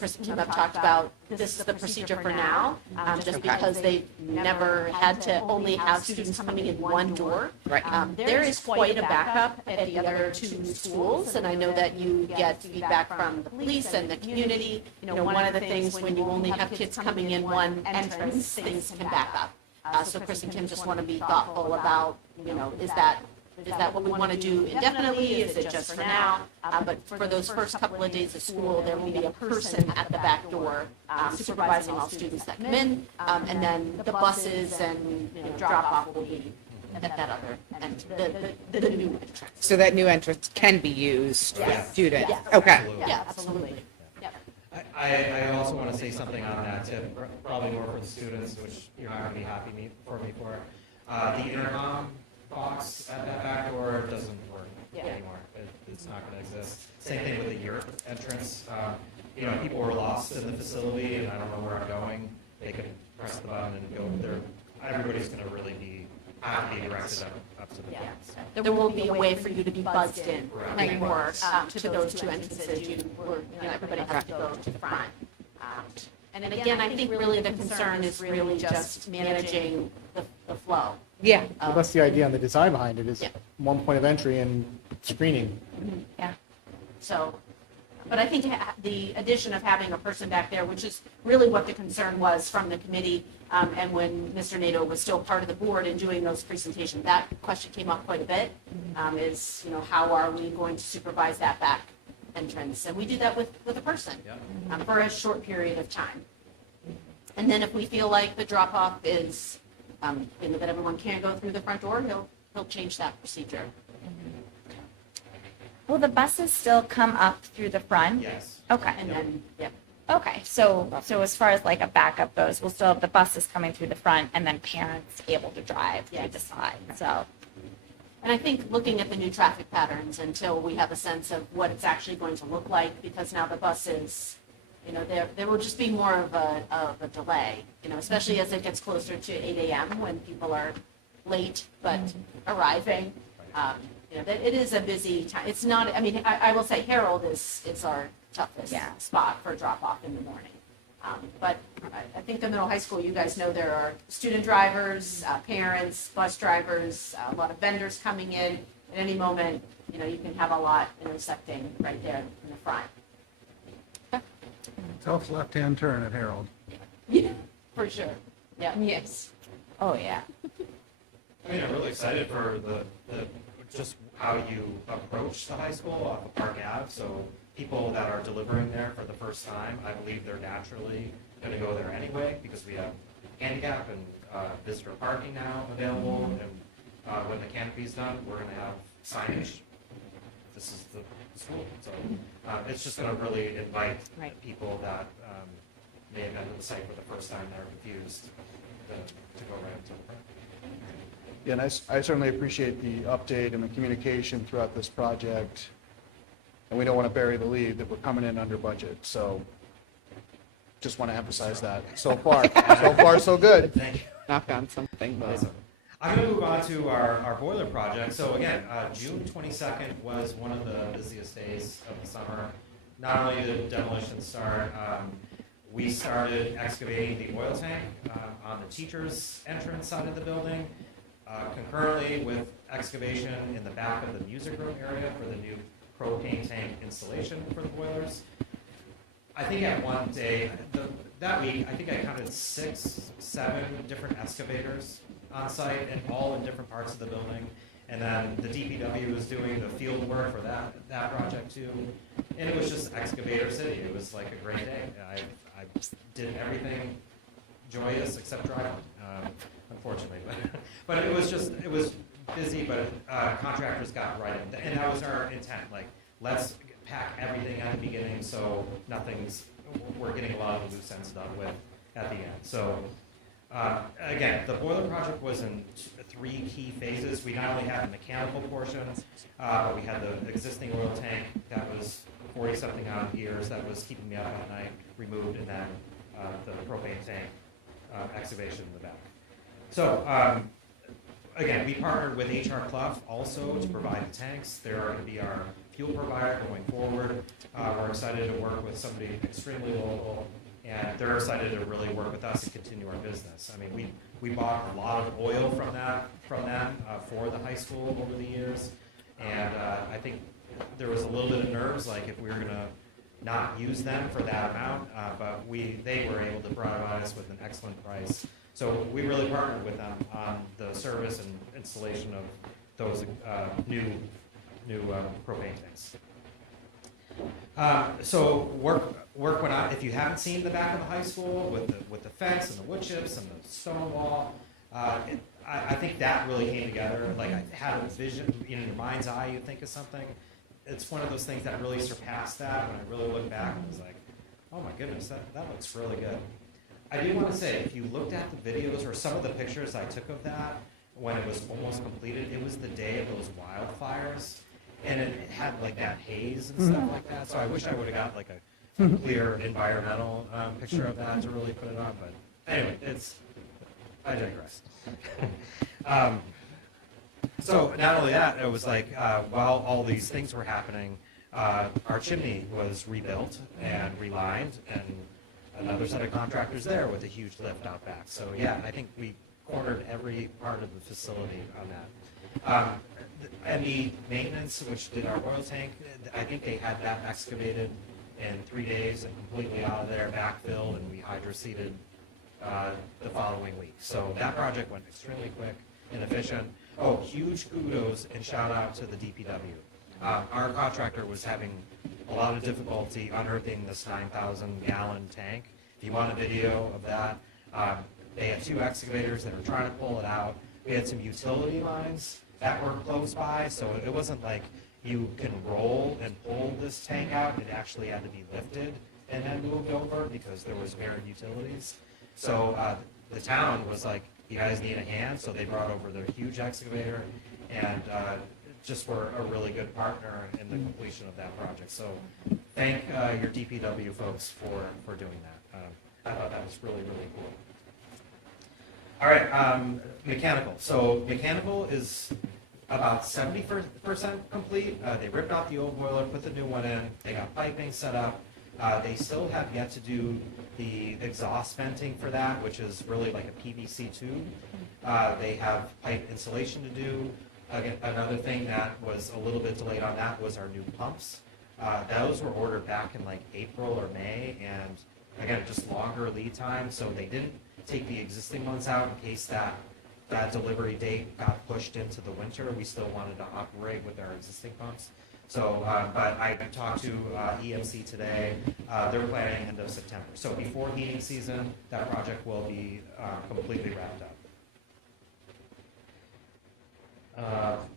Chris and Tim have talked about this is the procedure for now, just because they've never had to only have students coming in one door. Right. There is quite a backup at the other two schools, and I know that you get feedback from the police and the community. One of the things when you only have kids coming in one entrance, things can back up. So Chris and Tim just want to be thoughtful about, is that what we want to do indefinitely? Is it just for now? But for those first couple of days of school, there will be a person at the back door supervising all students that come in, and then the buses and drop off will be at that other end, the new entrance. so that new entrance can be used with Yes. students? Yes. Okay. Absolutely. Yeah, absolutely. Yep. I also want to say something on that tip, probably more for the students, which you're not going to be happy for me for. The intercom box at that back door doesn't work anymore. It's not going to exist. Same thing with the yurt entrance. People were lost in the facility, and I don't know where I'm going. They could press the button and go there. Everybody's going to really have to be directed up to the front. There won't be a way for you to be buzzed in anymore to those two entrances. Everybody has to go to the front. And again, I think really the concern is really just managing the flow. Yeah. Well, that's the idea and the design behind it is Yeah. one point of entry and screening. Yeah. So, but I think the addition of having a person back there, which is really what the concern was from the committee, and when Mr. Nato was still part of the board and doing those presentations, that question came up quite a bit, is, how are we going to supervise that back entrance? And we do that with a person for a short period of time. And then if we feel like the drop-off is, that everyone can't go through the front door, he'll change that procedure. Will the buses still come up through the front? Yes. Okay. And then, yeah. Okay, so as far as like a backup goes, we'll still have the buses coming through the front and then parents able to drive through the side, so. And I think looking at the new traffic patterns until we have a sense of what it's actually going to look like, because now the buses, there will just be more of a delay, especially as it gets closer to 8 a.m. when people are late but arriving. It is a busy time. It's not, I will say Harold is our toughest spot for drop-off in the morning. But I think the middle high school, you guys know there are student drivers, parents, bus drivers, a lot of vendors coming in. At any moment, you can have a lot intersecting right there in the front. Tough left-hand turn at Harold. Yeah, for sure. Yeah. Yes. Oh, yeah. I'm really excited for just how you approach the high school off of Park Ave. So people that are delivering there for the first time, I believe they're naturally going to go there anyway because we have handicap and visitor parking now available, and when the canopy's done, we're going to have signage. This is the school, so it's just going to really invite Right. people that may have been to the site for the first time that are confused to go right into the front. Yeah, and I certainly appreciate the update and the communication throughout this project. And we don't want to bury the lead that we're coming in under budget, so just want to emphasize that. So far, so good. Thank you. Knock on something, but. Awesome. I'm going to move on to our boiler project. So again, June 22nd was one of the busiest days of the summer. Not only did demolition start, we started excavating the oil tank on the teacher's entrance side of the building, concurrently with excavation in the back of the music room area for the new propane tank installation for the boilers. I think at one day, that week, I think I counted 6, 7 different excavators on site and all in different parts of the building. And then the DPW was doing the field work for that project too. And it was just excavator city. It was like a great day. I did everything joyous except driving, unfortunately. But it was busy, but contractors got right in. And that was our intent. Like, let's pack everything at the beginning so we're getting a lot of the loose ends done with at the end. So again, the boiler project was in 3 key phases. We not only had the mechanical portion, but we had the existing oil tank that was 40-something odd years that was keeping me up at night, removed, and then the propane tank excavation in the back. So again, we partnered with HR Clough also to provide the tanks. They're going to be our fuel provider going forward. We're excited to work with somebody extremely local, and they're excited to really work with us and continue our business. I mean, we bought a lot of oil from them for the high school over the years, and I think there was a little bit of nerves, like if we were going to not use them for that amount, but they were able to provide us with an excellent price. So we really partnered with them on the service and installation of those new propane tanks. So work went on. If you haven't seen the back of the high school with the fence and the wood chips and the stone wall, I think that really came together. Like, I had a vision in your mind's eye. You think of something. It's one of those things that really surpassed that. When I really look back, I was like, oh my goodness, that looks really good. I do want to say, if you looked at the videos or some of the pictures I took of that when it was almost completed, it was the day of those wildfires, and it had like that haze and stuff like that. So I wish I would have got like a clear environmental picture of that to really put it on. But anyway, I digress. So not only that, it was like while all these things were happening, our chimney was rebuilt and relined, and another set of contractors there with a huge lift out back. So yeah, I think we cornered every part of the facility on that. ME Maintenance, which did our oil tank, I think they had that excavated in 3 days and completely out of there, backfilled, and we hydroseeded the following week. So that project went extremely quick and efficient. Oh, huge kudos and shout out to the DPW. Our contractor was having a lot of difficulty unearthing this 9,000-gallon tank. If you want a video of that, they had 2 excavators that were trying to pull it out. We had some utility lines that were close by, so it wasn't like you can roll and pull this tank out. It actually had to be lifted and then moved over because there was buried utilities. So the town was like, you guys need a hand, so they brought over their huge excavator and just were a really good partner in the completion of that project. So thank your DPW folks for doing that. I thought that was really, really cool. All right, mechanical. So mechanical is about 70% complete. They ripped out the old boiler, put the new one in. They got piping set up. They still have yet to do the exhaust venting for that, which is really like a PVC tube. They have pipe insulation to do. Again, another thing that was a little bit delayed on that was our new pumps. Those were ordered back in like April or May, and again, just longer lead time, so they didn't take the existing ones out in case that delivery date got pushed into the winter. We still wanted to operate with our existing pumps. So, but I talked to EMC today. They're planning end of September. So before heating season, that project will be completely wrapped up.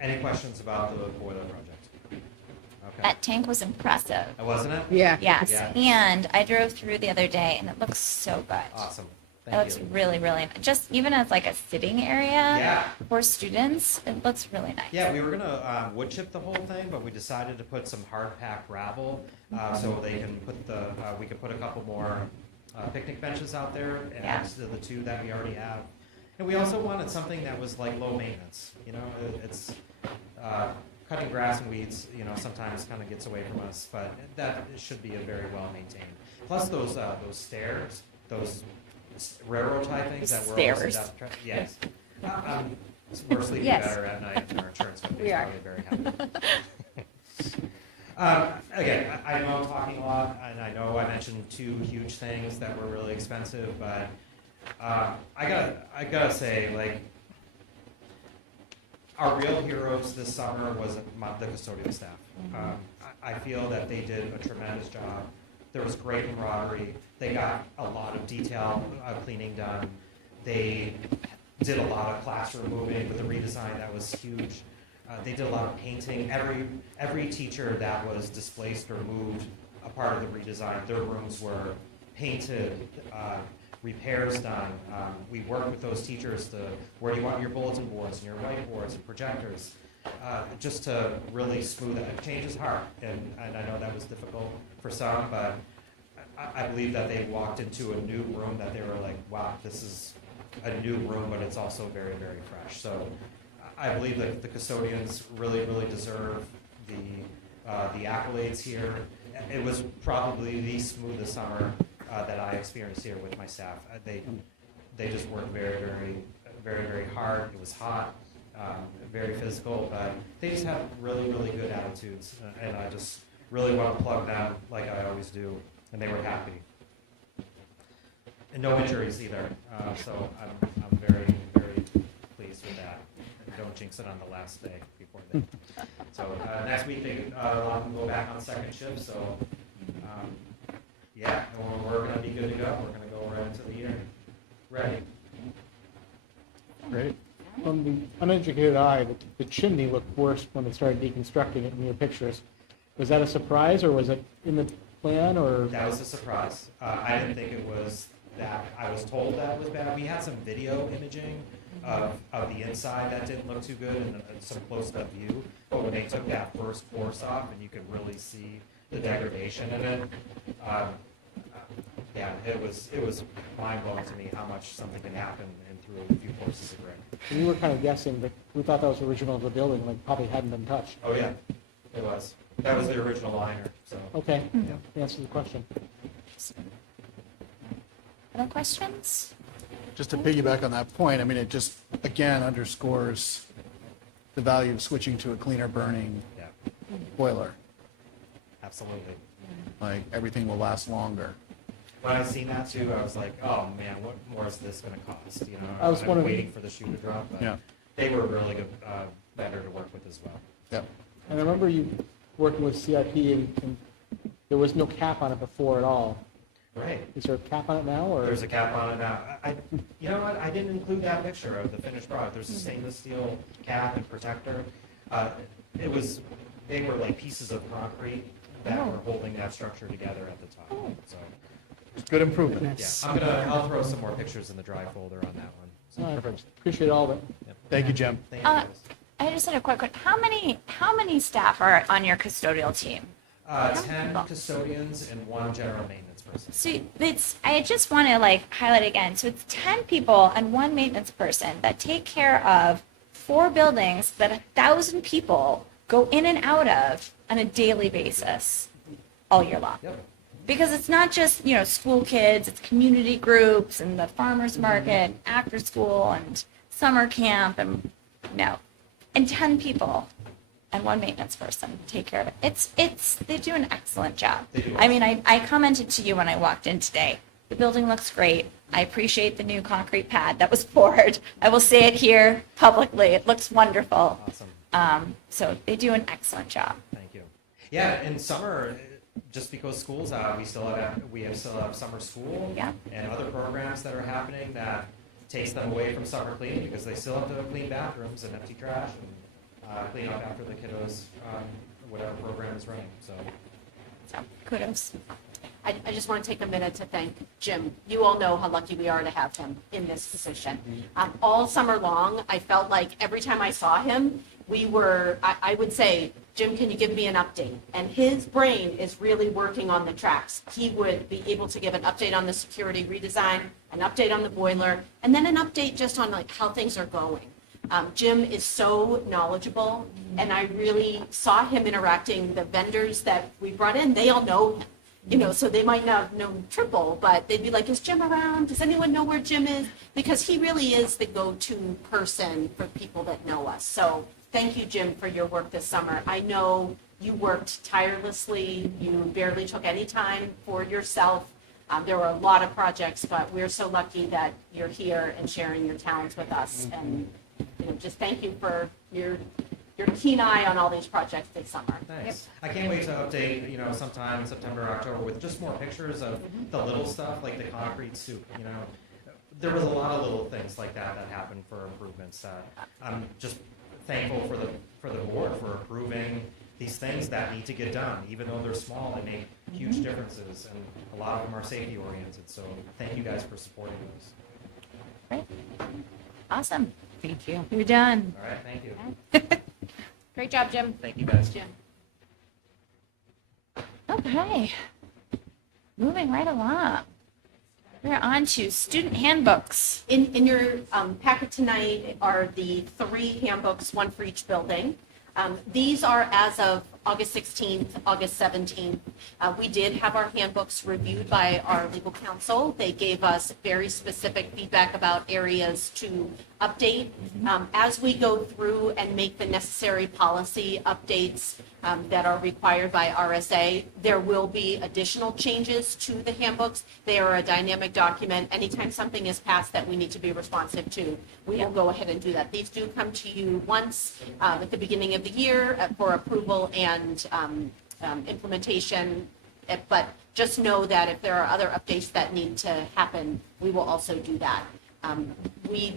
Any questions about the boiler project? Okay. That tank was impressive. Wasn't it? Yeah. Yes, Yeah. and I drove through the other day, and it looks so good. Awesome. It Thank looks you. really, really just even as like a sitting area Yeah. for students. It looks really nice. Yeah, we were gonna wood chip the whole thing, but we decided to put some hard packed gravel so they can put we can put a couple more picnic benches out there and Yeah. next to the two that we already have. And we also wanted something that was like low maintenance. You know, it's cutting grass and weeds. You know, sometimes kind of gets away from us, but that should be a very well maintained. Plus those stairs, those railroad type things that were Stairs. Yes. We're sleeping Yes. better at night, and our insurance company We is are. probably very happy. Again, I know I'm talking a lot, and I know I mentioned two huge things that were really expensive, but I gotta say, like, our real heroes this summer was the custodial staff. I feel that they did a tremendous job. There was great camaraderie. They got a lot of detail cleaning done. They did a lot of classroom moving with the redesign that was huge. They did a lot of painting. Every teacher that was displaced or moved a part of the redesign, their rooms were painted, repairs done. We worked with those teachers to where do you want your bulletin boards and your whiteboards and projectors, just to really smooth it. Change is hard, and I know that was difficult for some, but I believe that they walked into a new room that they were like, wow, this is a new room, but it's also very, very fresh. So I believe that the custodians really, really deserve the accolades here. It was probably the smoothest summer that I experienced here with my staff. They just worked very, very, very, very hard. It was hot, very physical, but they just have really, really good attitudes, and I just really want to plug them like I always do, and they were happy. And no injuries either, so I'm very, very pleased with that. And don't jinx it on the last day before they. So next week, a lot of them go back on second shift, so yeah, we're going to be good to go. We're going to go right into the year. Ready. Great. From the uneducated eye, the chimney looked worse when they started deconstructing it in your pictures. Was that a surprise, or was it in the plan, or? That was a surprise. I didn't think it was that. I was told that was bad. We had some video imaging of the inside that didn't look too good, and some close-up view. But when they took that first course off, and you could really see the degradation in it, yeah, it was mind-blowing to me how much something can happen in through a few courses of brick. We were kind of guessing, but we thought that was original to the building, like probably hadn't been touched. Oh yeah, it was. That was the original liner. So Okay, answer the question. Other questions? Just to piggyback on that point, I mean, it just, again, underscores the value of switching to a cleaner burning yeah, boiler. absolutely. Like, everything will last longer. When I seen that too, I was like, oh man, what more is this going to cost? You know, I was I'm wondering- waiting for the shoe to drop. But Yeah. they were really good vendor to work with as well. Yep. And I remember you working with CIP, and there was no cap on it before at all. Right. Is there a cap on it now, or? There's a cap on it now. You know what? I didn't include that picture of the finished product. There's a stainless steel cap and protector. They were like pieces of concrete that were holding that structure together at the top. So Good improvement. yeah, I'll throw some more pictures in the dry folder on that one. So, All right, appreciate all of it. Thank you, Jim. thank you guys. I just had a quick question. How many staff are on your custodial team? 10 custodians and 1 general maintenance person. So I just want to like highlight again. So it's 10 people and 1 maintenance person that take care of 4 buildings that 1,000 people go in and out of on a daily basis all year long. Yep. Because it's not just, school kids, it's community groups and the farmer's market, after school and summer camp and, and 10 people and 1 maintenance person take care of it. They do an excellent job. They do. I mean, I commented to you when I walked in today. The building looks great. I appreciate the new concrete pad that was poured. I will say it here publicly. It looks wonderful. Awesome. So they do an excellent job. Thank you. Yeah, in summer, just because school's out, we still have summer school Yeah. and other programs that are happening that takes them away from summer cleaning because they still have to clean bathrooms and empty trash and clean up after the kiddos, whatever program is running. So So kudos. I just want to take a minute to thank Jim. You all know how lucky we are to have him in this position. All summer long, I felt like every time I saw him, I would say, Jim, can you give me an update? And his brain is really working on the tracks. He would be able to give an update on the security redesign, an update on the boiler, and then an update just on like how things are going. Jim is so knowledgeable, and I really saw him interacting. The vendors that we brought in, they all know him. You know, so they might not know Triple, but they'd be like, is Jim around? Does anyone know where Jim is? Because he really is the go-to person for people that know us. So thank you, Jim, for your work this summer. I know you worked tirelessly. You barely took any time for yourself. There were a lot of projects, but we're so lucky that you're here and sharing your talents with us. And just thank you for your keen eye on all these projects this summer. thanks. I can't wait to update, sometime in September, October with just more pictures of the little stuff like the concrete soup, There was a lot of little things like that happened for improvements. I'm just thankful for the board for approving these things that need to get done, even though they're small, they make huge differences, and a lot of them are safety oriented. So thank you guys for supporting those. Great. Awesome. Thank you. You're done. All right, thank you. Great job, Jim. Thank you guys. Jim. Okay. Moving right along. We're on to student handbooks. In your packet tonight are the 3 handbooks, one for each building. These are as of August 16th, August 17th. We did have our handbooks reviewed by our legal counsel. They gave us very specific feedback about areas to update. As we go through and make the necessary policy updates that are required by RSA, there will be additional changes to the handbooks. They are a dynamic document. Anytime something is passed that we need to be responsive to, we will go ahead and do that. These do come to you once at the beginning of the year for approval and implementation. But just know that if there are other updates that need to happen, we will also do that. We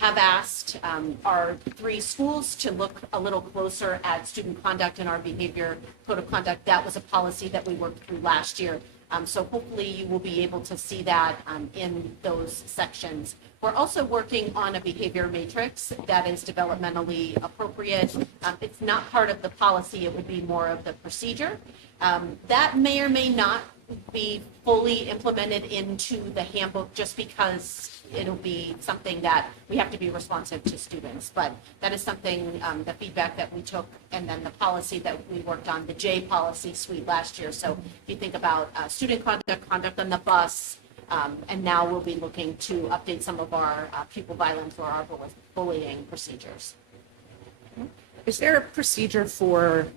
have asked our 3 schools to look a little closer at student conduct and our behavior code of conduct. That was a policy that we worked through last year. So hopefully you will be able to see that in those sections. We're also working on a behavior matrix that is developmentally appropriate. It's not part of the policy, it would be more of the procedure. That may or may not be fully implemented into the handbook just because it'll be something that we have to be responsive to students. But that is something, the feedback that we took, and then the policy that we worked on, the J policy suite last year. So if you think about student conduct on the bus, and now we'll be looking to update some of our pupil violence or our bullying procedures. Is there a procedure for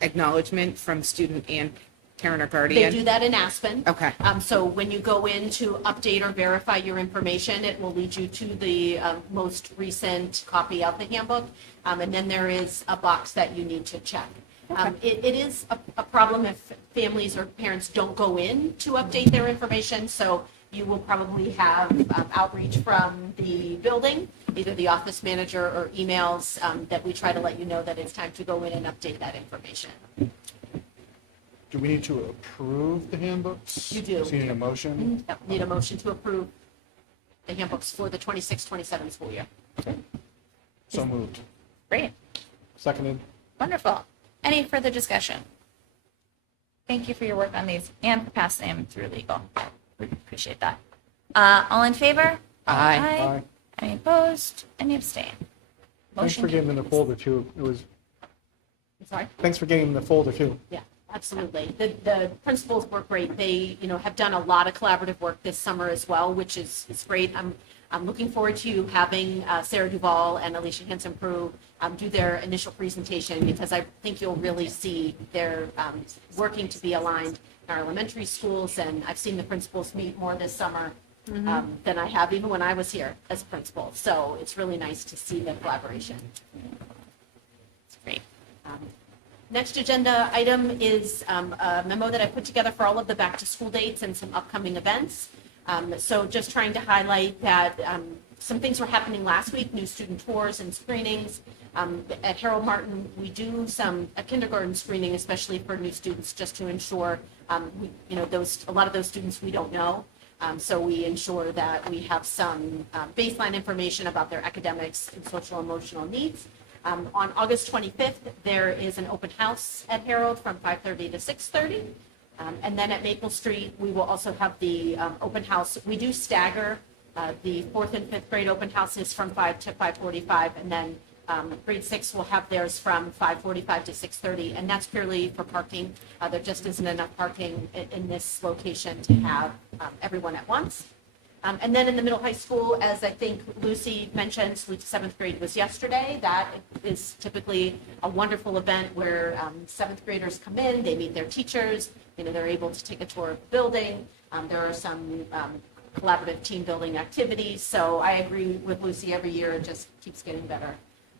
acknowledgement from student and parent or guardian? They do that in Aspen. Okay. So when you go in to update or verify your information, it will lead you to the most recent copy of the handbook. And then there is a box that you need to check. It is a problem if families or parents don't go in to update their information. So you will probably have outreach from the building, either the office manager or emails that we try to let you know that it's time to go in and update that information. Do we need to approve the handbooks? You do. So you need a motion? Yep, need a motion to approve the handbooks for the 26-27 school year. So moved. Great. Seconded. Wonderful. Any further discussion? Thank you for your work on these and for passing them through legal. We appreciate that. All in favor? Aye. Aye. Any opposed? Any abstain? Thanks for Motion getting in the folder too. Sorry? Thanks for getting in the folder too. Yeah, absolutely. The principals work great. They, have done a lot of collaborative work this summer as well, which is great. I'm looking forward to having Sarah Duvall and Alicia Hansen-Prue do their initial presentation, because I think you'll really see they're working to be aligned in our elementary schools, and I've seen the principals meet more this summer than I have even when I was here as principal. So it's really nice to see the collaboration. Next agenda item is a memo that I put together for all of the back-to-school dates and some upcoming events. So just trying to highlight that some things were happening last week, new student tours and screenings. At Harold Martin, we do a kindergarten screening, especially for new students, just to ensure, a lot of those students we don't know. So we ensure that we have some baseline information about their academics and social emotional needs. On August 25th, there is an open house at Harold from 5:30 to 6:30. And then at Maple Street, we will also have the open house. We do stagger the 4th and 5th grade open houses from 5 to 5:45, and then grade 6 will have theirs from 5:45 to 6:30, and that's purely for parking. There just isn't enough parking in this location to have everyone at once. And then in the middle high school, as I think Lucy mentioned, Salute to 7th grade was yesterday. That is typically a wonderful event where 7th graders come in, they meet their teachers, they're able to take a tour of the building. There are some collaborative team building activities. So I agree with Lucy, every year it just keeps getting better.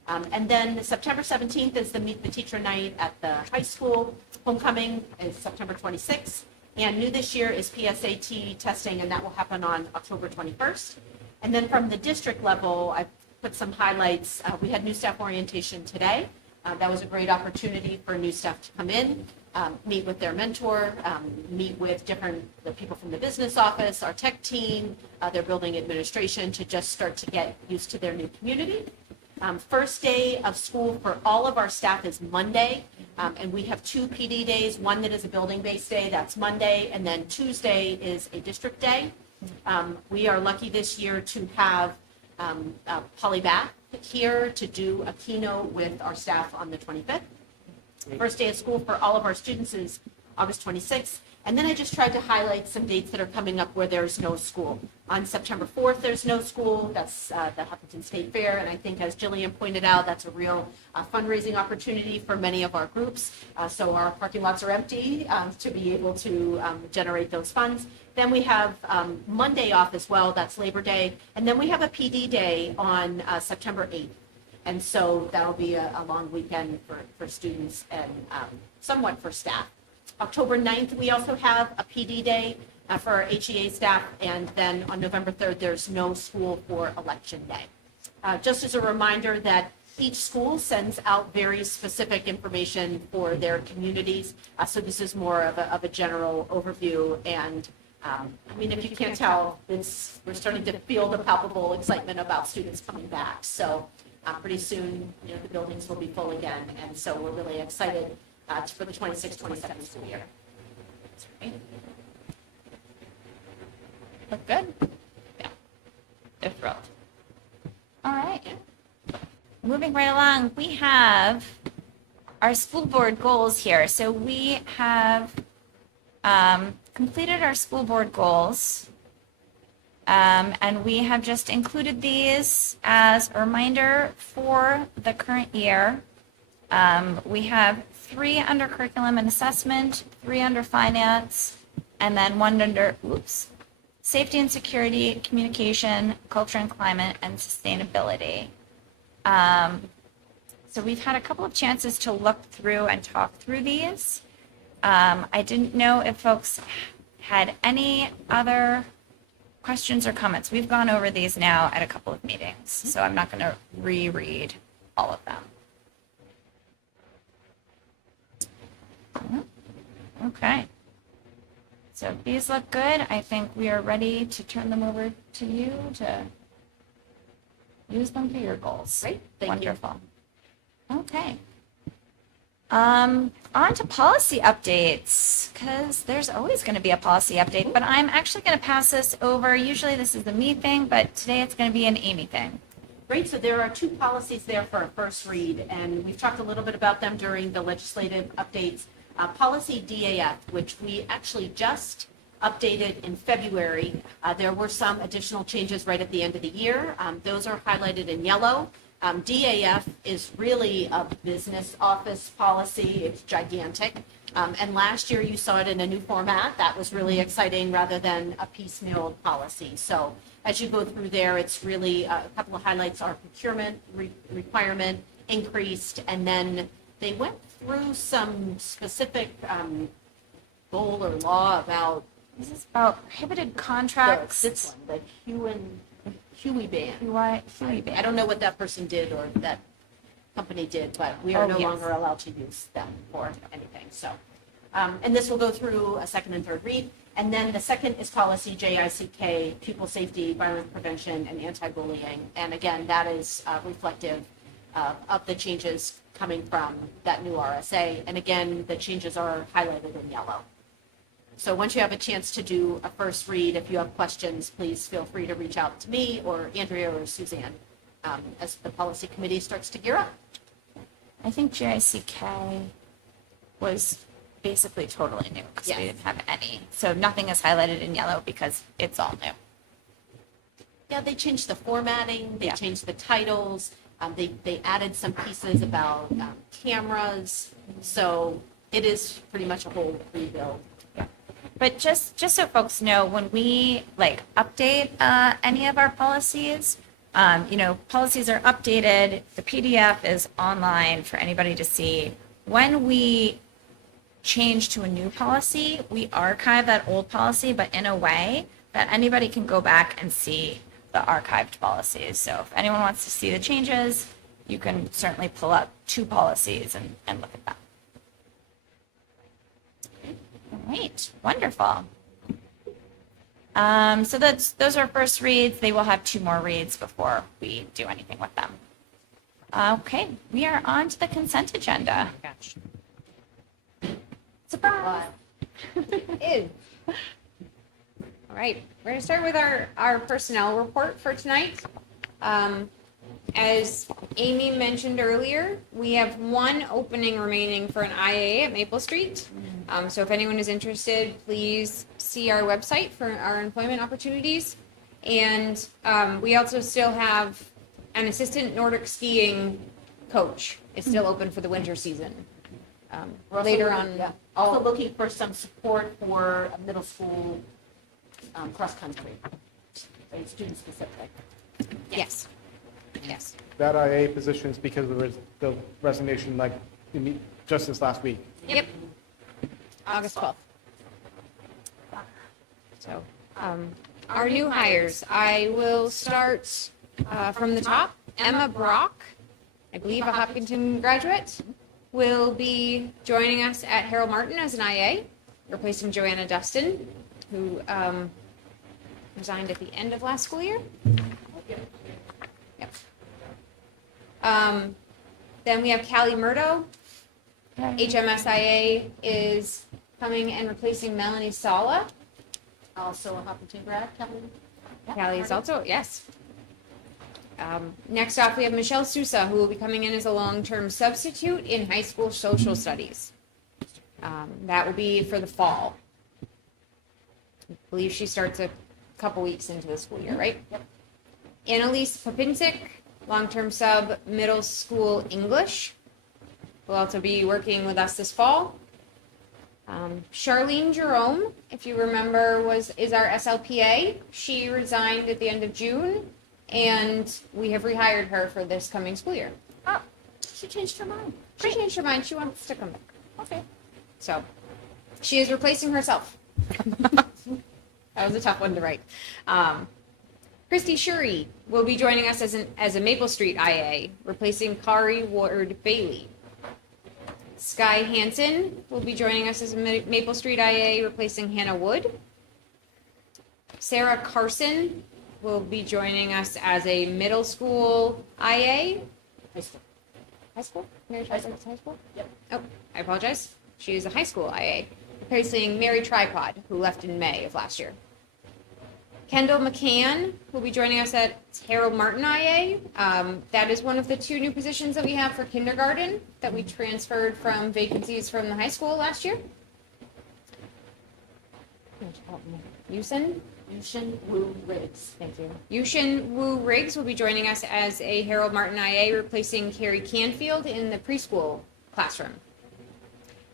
And then September 17th is the Meet the Teacher Night at the high school. Homecoming is September 26th. And new this year is PSAT testing, and that will happen on October 21st. And then from the district level, I put some highlights. We had new staff orientation today. That was a great opportunity for new staff to come in, meet with their mentor, meet with the people from the business office, our tech team, their building administration, to just start to get used to their new community. First day of school for all of our staff is Monday, and we have 2 PD days, one that is a building-based day, that's Monday, and then Tuesday is a district day. We are lucky this year to have Polly Bath here to do a keynote with our staff on the 25th. First day of school for all of our students is August 26th. And then I just tried to highlight some dates that are coming up where there's no school. On September 4th, there's no school. That's the Hopkinton State Fair. And I think, as Jillian pointed out, that's a real fundraising opportunity for many of our groups. So our parking lots are empty to be able to generate those funds. Then we have Monday off as well. That's Labor Day. And then we have a PD day on September 8th. And so that'll be a long weekend for students and somewhat for staff. October 9th, we also have a PD day for our HEA staff, and then on November 3rd, there's no school for Election Day. Just as a reminder that each school sends out very specific information for their communities, so this is more of a general overview, and if you can't tell, we're starting to feel the palpable excitement about students coming back, so pretty soon, the buildings will be full again, and so we're really excited for the 26-27 school year. That's great. Look good? Yeah. They're thrilled. All right. Moving right along, we have our school board goals here. So we have completed our school board goals. And we have just included these as a reminder for the current year. We have 3 under curriculum and assessment, 3 under finance, and then 1 under, safety and security, communication, culture and climate, and sustainability. So we've had a couple of chances to look through and talk through these. I didn't know if folks had any other questions or comments. We've gone over these now at a couple of meetings, so I'm not going to reread all of them. Okay. So if these look good, I think we are ready to turn them over to you to use them for your goals. Great, thank you. Wonderful. Okay. On to policy updates, because there's always going to be a policy update, but I'm actually going to pass this over. Usually this is the me thing, but today it's going to be an Amy thing. Great, so there are 2 policies there for a first read, and we've talked a little bit about them during the legislative updates. Policy DAF, which we actually just updated in February. There were some additional changes right at the end of the year. Those are highlighted in yellow. DAF is really a business office policy. It's gigantic. And last year you saw it in a new format. That was really exciting rather than a piecemeal policy. So as you go through there, it's really a couple of highlights are procurement requirement increased, and then They went through some specific goal or law about This is about prohibited contracts. this one, the Huey ban. Huey ban. I don't know what that person did or that company did, but we are Oh, no yes. longer allowed to use them for anything, so. And this will go through a second and third read. And then the second is policy JICK, pupil safety, violence prevention, and anti-bullying. And again, that is reflective of the changes coming from that new RSA. And again, the changes are highlighted in yellow. So once you have a chance to do a first read, if you have questions, please feel free to reach out to me or Andrea or Suzanne as the policy committee starts to gear up. I think JICK was basically totally new because we Yes. didn't have any. So nothing is highlighted in yellow because it's all new. Yeah, they changed the formatting, they Yeah. changed the titles, they added some pieces about cameras. So it is pretty much a whole rebuild. But just so folks know, when we like update any of our policies, policies are updated. The PDF is online for anybody to see. When we change to a new policy, we archive that old policy, but in a way that anybody can go back and see the archived policies. So if anyone wants to see the changes, you can certainly pull up two policies and look at them. All right, wonderful. So those are first reads. They will have two more reads before we do anything with them. Okay, we are on to the consent agenda. Gosh. Surprise! Ew. All right, we're going to start with our personnel report for tonight. As Amy mentioned earlier, we have one opening remaining for an IA at Maple Street. So if anyone is interested, please see our website for our employment opportunities. And we also still have an assistant Nordic skiing coach. It's still open for the winter season. We're also Later looking- on, yeah, also looking for some support for a middle school cross-country, student specific. yes, yes. That IA position is because of the resignation, like, just this last week. Yep. August 12th. So, our new hires, I will start from the top. Emma Brock, I believe a Hopkinton graduate, will be joining us at Harold Martin as an IA, replacing Joanna Dustin, who resigned at the end of last school year. Yep. Then we have Callie Murdo. HMSIA is coming and replacing Melanie Sala. Also a Hopkinton grad, Kelly. Callie is also, yes. Next off, we have Michelle Sousa, who will be coming in as a long-term substitute in high school social studies. That will be for the fall. I believe she starts a couple weeks into the school year, right? Yep. Annalise Popinczyk, long-term sub, middle school English, will also be working with us this fall. Charlene Jerome, if you remember, is our SLPA. She resigned at the end of June, and we have rehired her for this coming school year. Oh, she changed her mind. She changed her mind. She wants to come back. Okay. So, she is replacing herself. That was a tough one to write. Christy Shuri will be joining us as a Maple Street IA, replacing Kari Ward Bailey. Sky Hansen will be joining us as a Maple Street IA, replacing Hannah Wood. Sarah Carson will be joining us as a middle school IA. High school. High school? Mary Tripod's high school? Yep. Oh, I apologize. She is a high school IA, replacing Mary Tripod, who left in May of last year. Kendall McCann will be joining us at Harold Martin IA. That is one of the two new positions that we have for kindergarten that we transferred from vacancies from the high school last year. Yushin Wu Riggs. Thank you. Yushin Wu Riggs will be joining us as a Harold Martin IA, replacing Carrie Canfield in the preschool classroom.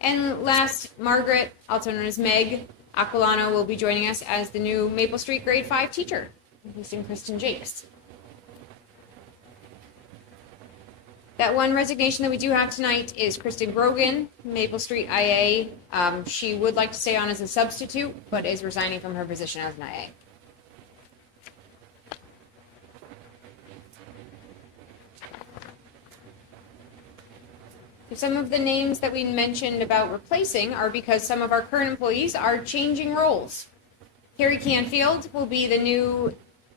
And last, Margaret, also known as Meg Aquilano, will be joining us as the new Maple Street grade 5 teacher, replacing Kristen Jakes. That one resignation that we do have tonight is Kristen Grogan, Maple Street IA. She would like to stay on as a substitute, but is resigning from her position as an IA. Some of the names that we mentioned about replacing are because some of our current employees are changing roles. Carrie Canfield will be the new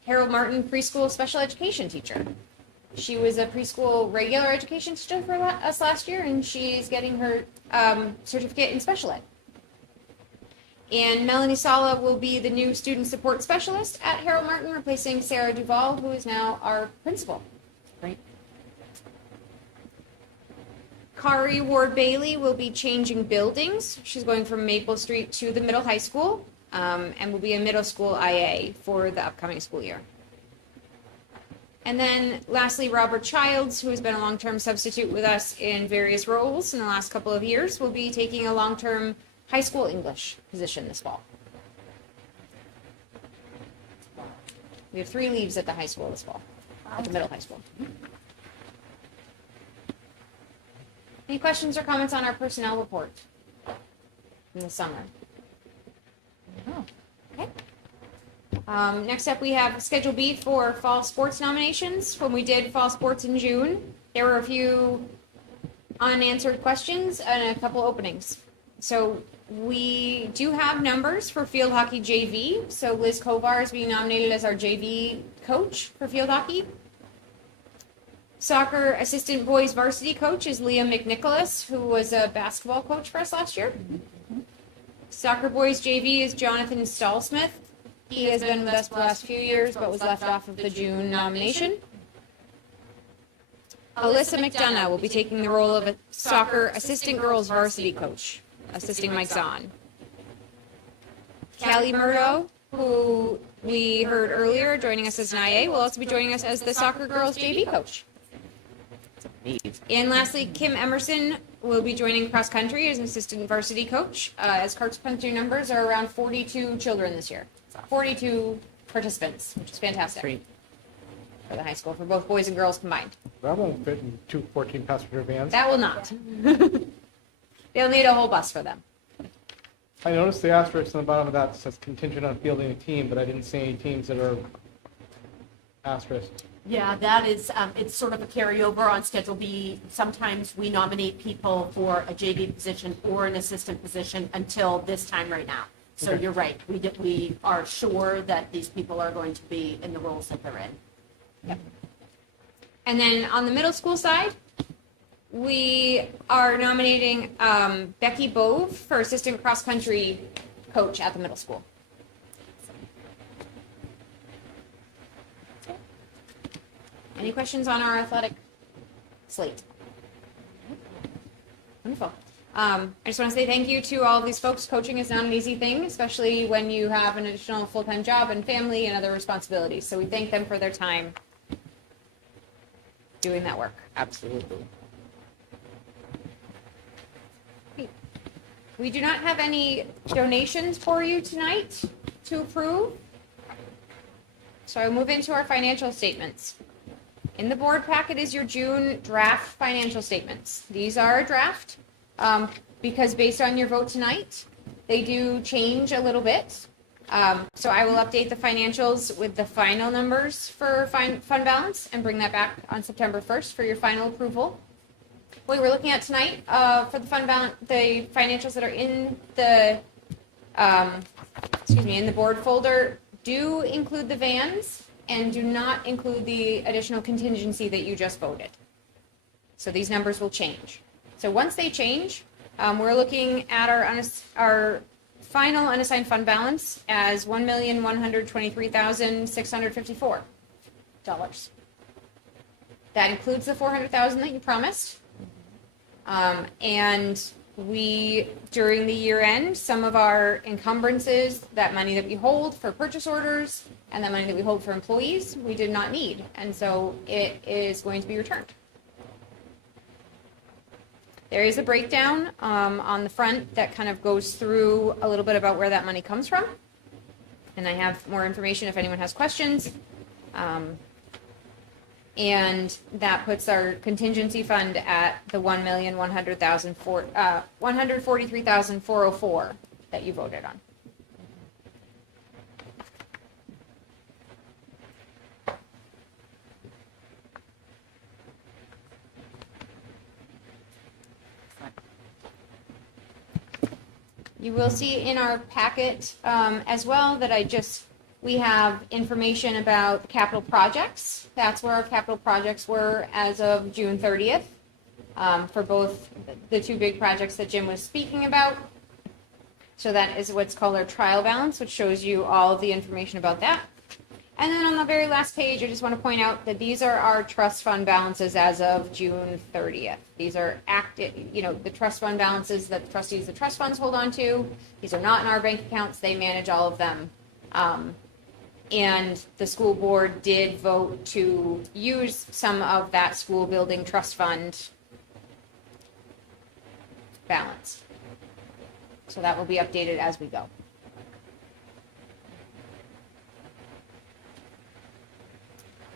Harold Martin preschool special education teacher. She was a preschool regular education teacher for us last year, and she's getting her certificate in special ed. And Melanie Sala will be the new student support specialist at Harold Martin, replacing Sarah Duvall, who is now our principal. Great. Kari Ward Bailey will be changing buildings. She's going from Maple Street to the middle high school, and will be a middle school IA for the upcoming school year. And then lastly, Robert Childs, who has been a long-term substitute with us in various roles in the last couple of years, will be taking a long-term high school English position this fall. We have 3 leaves at the high school this fall, at the middle high school. Any questions or comments on our personnel report in the summer? Oh, okay. Next up, we have Schedule B for fall sports nominations. When we did fall sports in June, there were a few unanswered questions and a couple openings. So we do have numbers for field hockey JV. So Liz Kovar is being nominated as our JV coach for field hockey. Soccer assistant boys varsity coach is Liam McNicholas, who was a basketball coach for us last year. Soccer boys JV is Jonathan Stallsmith. He has been with us the last few years, but was left off of the June nomination. Alyssa McDonough will be taking the role of a soccer assistant girls varsity coach, assisting Mike Zahn. Callie Murdo, who we heard earlier joining us as an IA, will also be joining us as the soccer girls JV coach. And lastly, Kim Emerson will be joining cross country as an assistant varsity coach, as cross country numbers are around 42 children this year. 42 participants, which is fantastic for the high school, for both boys and girls combined. That won't fit in 2 14-passenger vans. That will not. They'll need a whole bus for them. I noticed the asterisk on the bottom of that says contingent on fielding a team, but I didn't see any teams that are asterisk. Yeah, that is, it's sort of a carryover on Schedule B. Sometimes we nominate people for a JV position or an assistant position until this time right now. So Okay. you're right. We are sure that these people are going to be in the roles that they're in. Yep. And then on the middle school side, we are nominating Becky Bove for assistant cross country coach at the middle school. Any questions on our athletic slate? Wonderful. I just want to say thank you to all of these folks. Coaching is not an easy thing, especially when you have an additional full-time job and family and other responsibilities. So we thank them for their time doing that work. Absolutely. We do not have any donations for you tonight to approve. So I'll move into our financial statements. In the board packet is your June draft financial statements. These are a draft because based on your vote tonight, they do change a little bit. So I will update the financials with the final numbers for fund balance and bring that back on September 1st for your final approval. What we're looking at tonight for the fund balance, the financials that are in the, in the board folder do include the vans and do not include the additional contingency that you just voted. So these numbers will change. So once they change, we're looking at our final unassigned fund balance as $1,123,654. That includes the $400,000 that you promised. And we, during the year end, some of our encumbrances, that money that we hold for purchase orders and that money that we hold for employees, we did not need. And so it is going to be returned. There is a breakdown on the front that kind of goes through a little bit about where that money comes from. And I have more information if anyone has questions. And that puts our contingency fund at the 143,404 that you voted on. You will see in our packet as well that we have information about capital projects. That's where our capital projects were as of June 30th for both the two big projects that Jim was speaking about. So that is what's called our trial balance, which shows you all of the information about that. And then on the very last page, I just want to point out that these are our trust fund balances as of June 30th. These are active, the trust fund balances that the trustees of the trust funds hold on to. These are not in our bank accounts. They manage all of them. And the school board did vote to use some of that school building trust fund balance. So that will be updated as we go.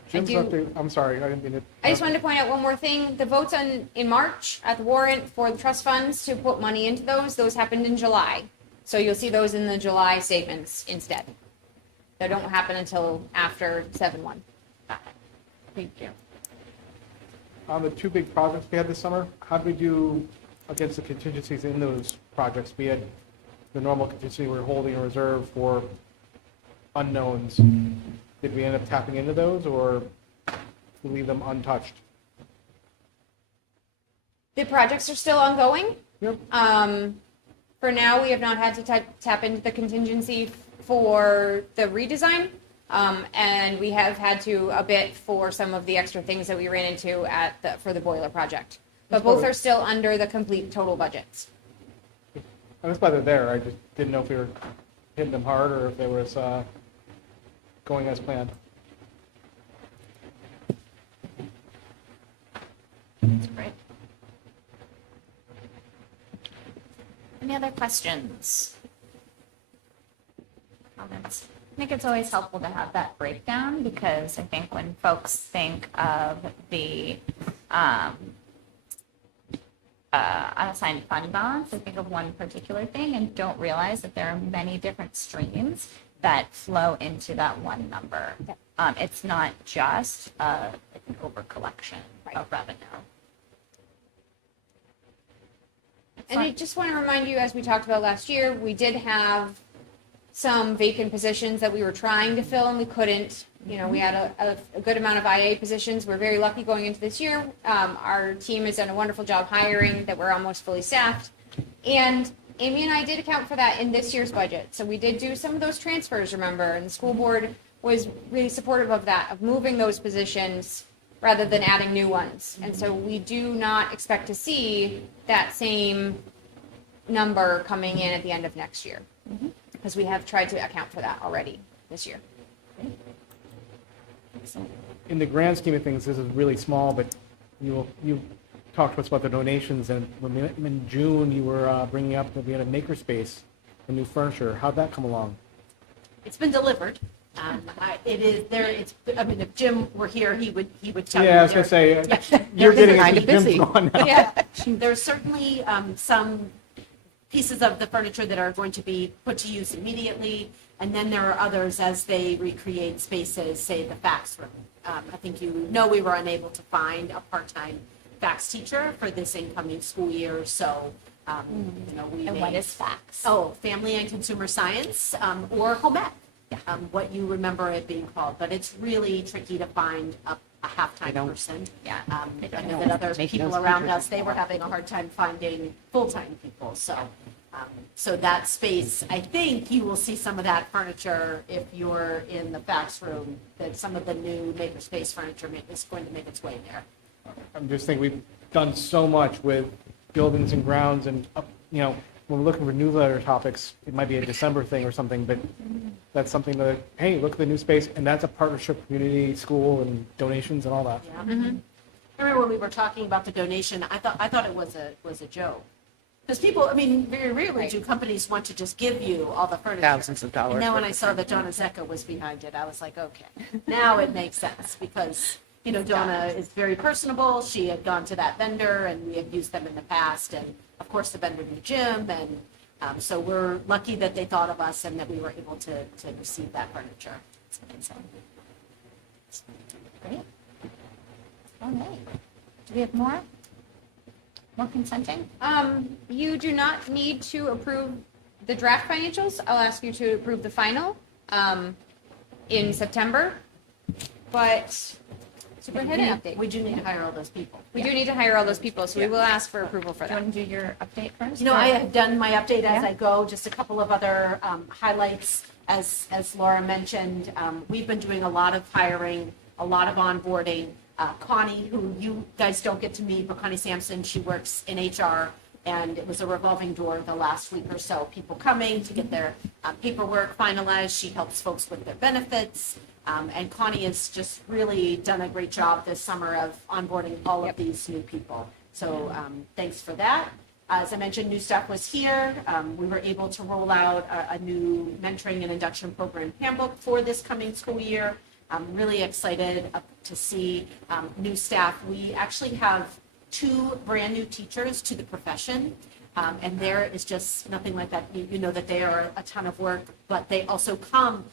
Jim's update, I'm sorry, I didn't mean to. I just wanted to point out one more thing. The votes in March at the warrant for the trust funds to put money into those happened in July. So you'll see those in the July statements instead. They don't happen until after 7/1. Thank you. On the two big projects we had this summer, how did we do against the contingencies in those projects? We had the normal contingency, we were holding a reserve for unknowns. Did we end up tapping into those, or we leave them untouched? The projects are still ongoing. Yep. For now, we have not had to tap into the contingency for the redesign. And we have had to a bit for some of the extra things that we ran into for the boiler project. But both are still under the complete total budgets. That's why they're there. I just didn't know if we were hitting them hard or if they was going as planned. That's great. Any other questions? Comments? I think it's always helpful to have that breakdown because I think when folks think of the unassigned fund balance, they think of one particular thing and don't realize that there are many different streams that flow into that one number. It's not just an over collection of revenue. And I just want to remind you, as we talked about last year, we did have some vacant positions that we were trying to fill and we couldn't. We had a good amount of IA positions. We're very lucky going into this year. Our team has done a wonderful job hiring that we're almost fully staffed. And Amy and I did account for that in this year's budget. So we did do some of those transfers, remember, and the school board was really supportive of that, of moving those positions rather than adding new ones. And so we do not expect to see that same number coming in at the end of next year. Because we have tried to account for that already this year. In the grand scheme of things, this is really small, but you talked to us about the donations, and in June you were bringing up that we had a makerspace, a new furniture. How'd that come along? It's been delivered. It is there. If Jim were here, he would tell you. Yeah, I was gonna say you're getting it. Jim's gone now. Yeah, there's certainly some pieces of the furniture that are going to be put to use immediately, and then there are others as they recreate spaces, say the fax room. I think we were unable to find a part-time fax teacher for this incoming school year, so we And what is fax? Oh, family and consumer science, or home ec, what you remember it being called. But it's really tricky to find a half-time person. Yeah. I know that other people around us, they were having a hard time finding full-time people. So that space, I think you will see some of that furniture if you're in the fax room, that some of the new makerspace furniture is going to make its way there. I'm just thinking we've done so much with buildings and grounds, and when we're looking for newsletter topics, it might be a December thing or something, but that's something that, hey, look at the new space, and that's a partnership, community, school, and donations and all that. Yeah. I remember when we were talking about the donation, I thought it was a joke. Because people, very rarely do companies want to just give you all the furniture. Thousands of dollars. And then when I saw that Donna Zecca was behind it, I was like, okay, now it makes sense, because Donna is very personable. She had gone to that vendor, and we have used them in the past, and of course the vendor in the gym, and so we're lucky that they thought of us and that we were able to receive that furniture. So, Great. All right. Do we have more? More consenting? You do not need to approve the draft financials. I'll ask you to approve the final in September. But superintendent update. we do need to hire all those people. We do need to hire all those people, so we will ask for approval for Do you that. want to do your update first? I have done my update as Yeah. I go, just a couple of other highlights. As Laura mentioned, we've been doing a lot of hiring, a lot of onboarding. Connie, who you guys don't get to meet, but Connie Sampson, she works in HR, and it was a revolving door the last week or so. People coming to get their paperwork finalized. She helps folks with their benefits. And Connie has just really done a great job this summer of onboarding all of these new people. So thanks for that. As I mentioned, new staff was here. We were able to roll out a new mentoring and induction program handbook for this coming school year. I'm really excited to see new staff. We actually have 2 brand new teachers to the profession. And there is just nothing like that. You know that they are a ton of work, but they also come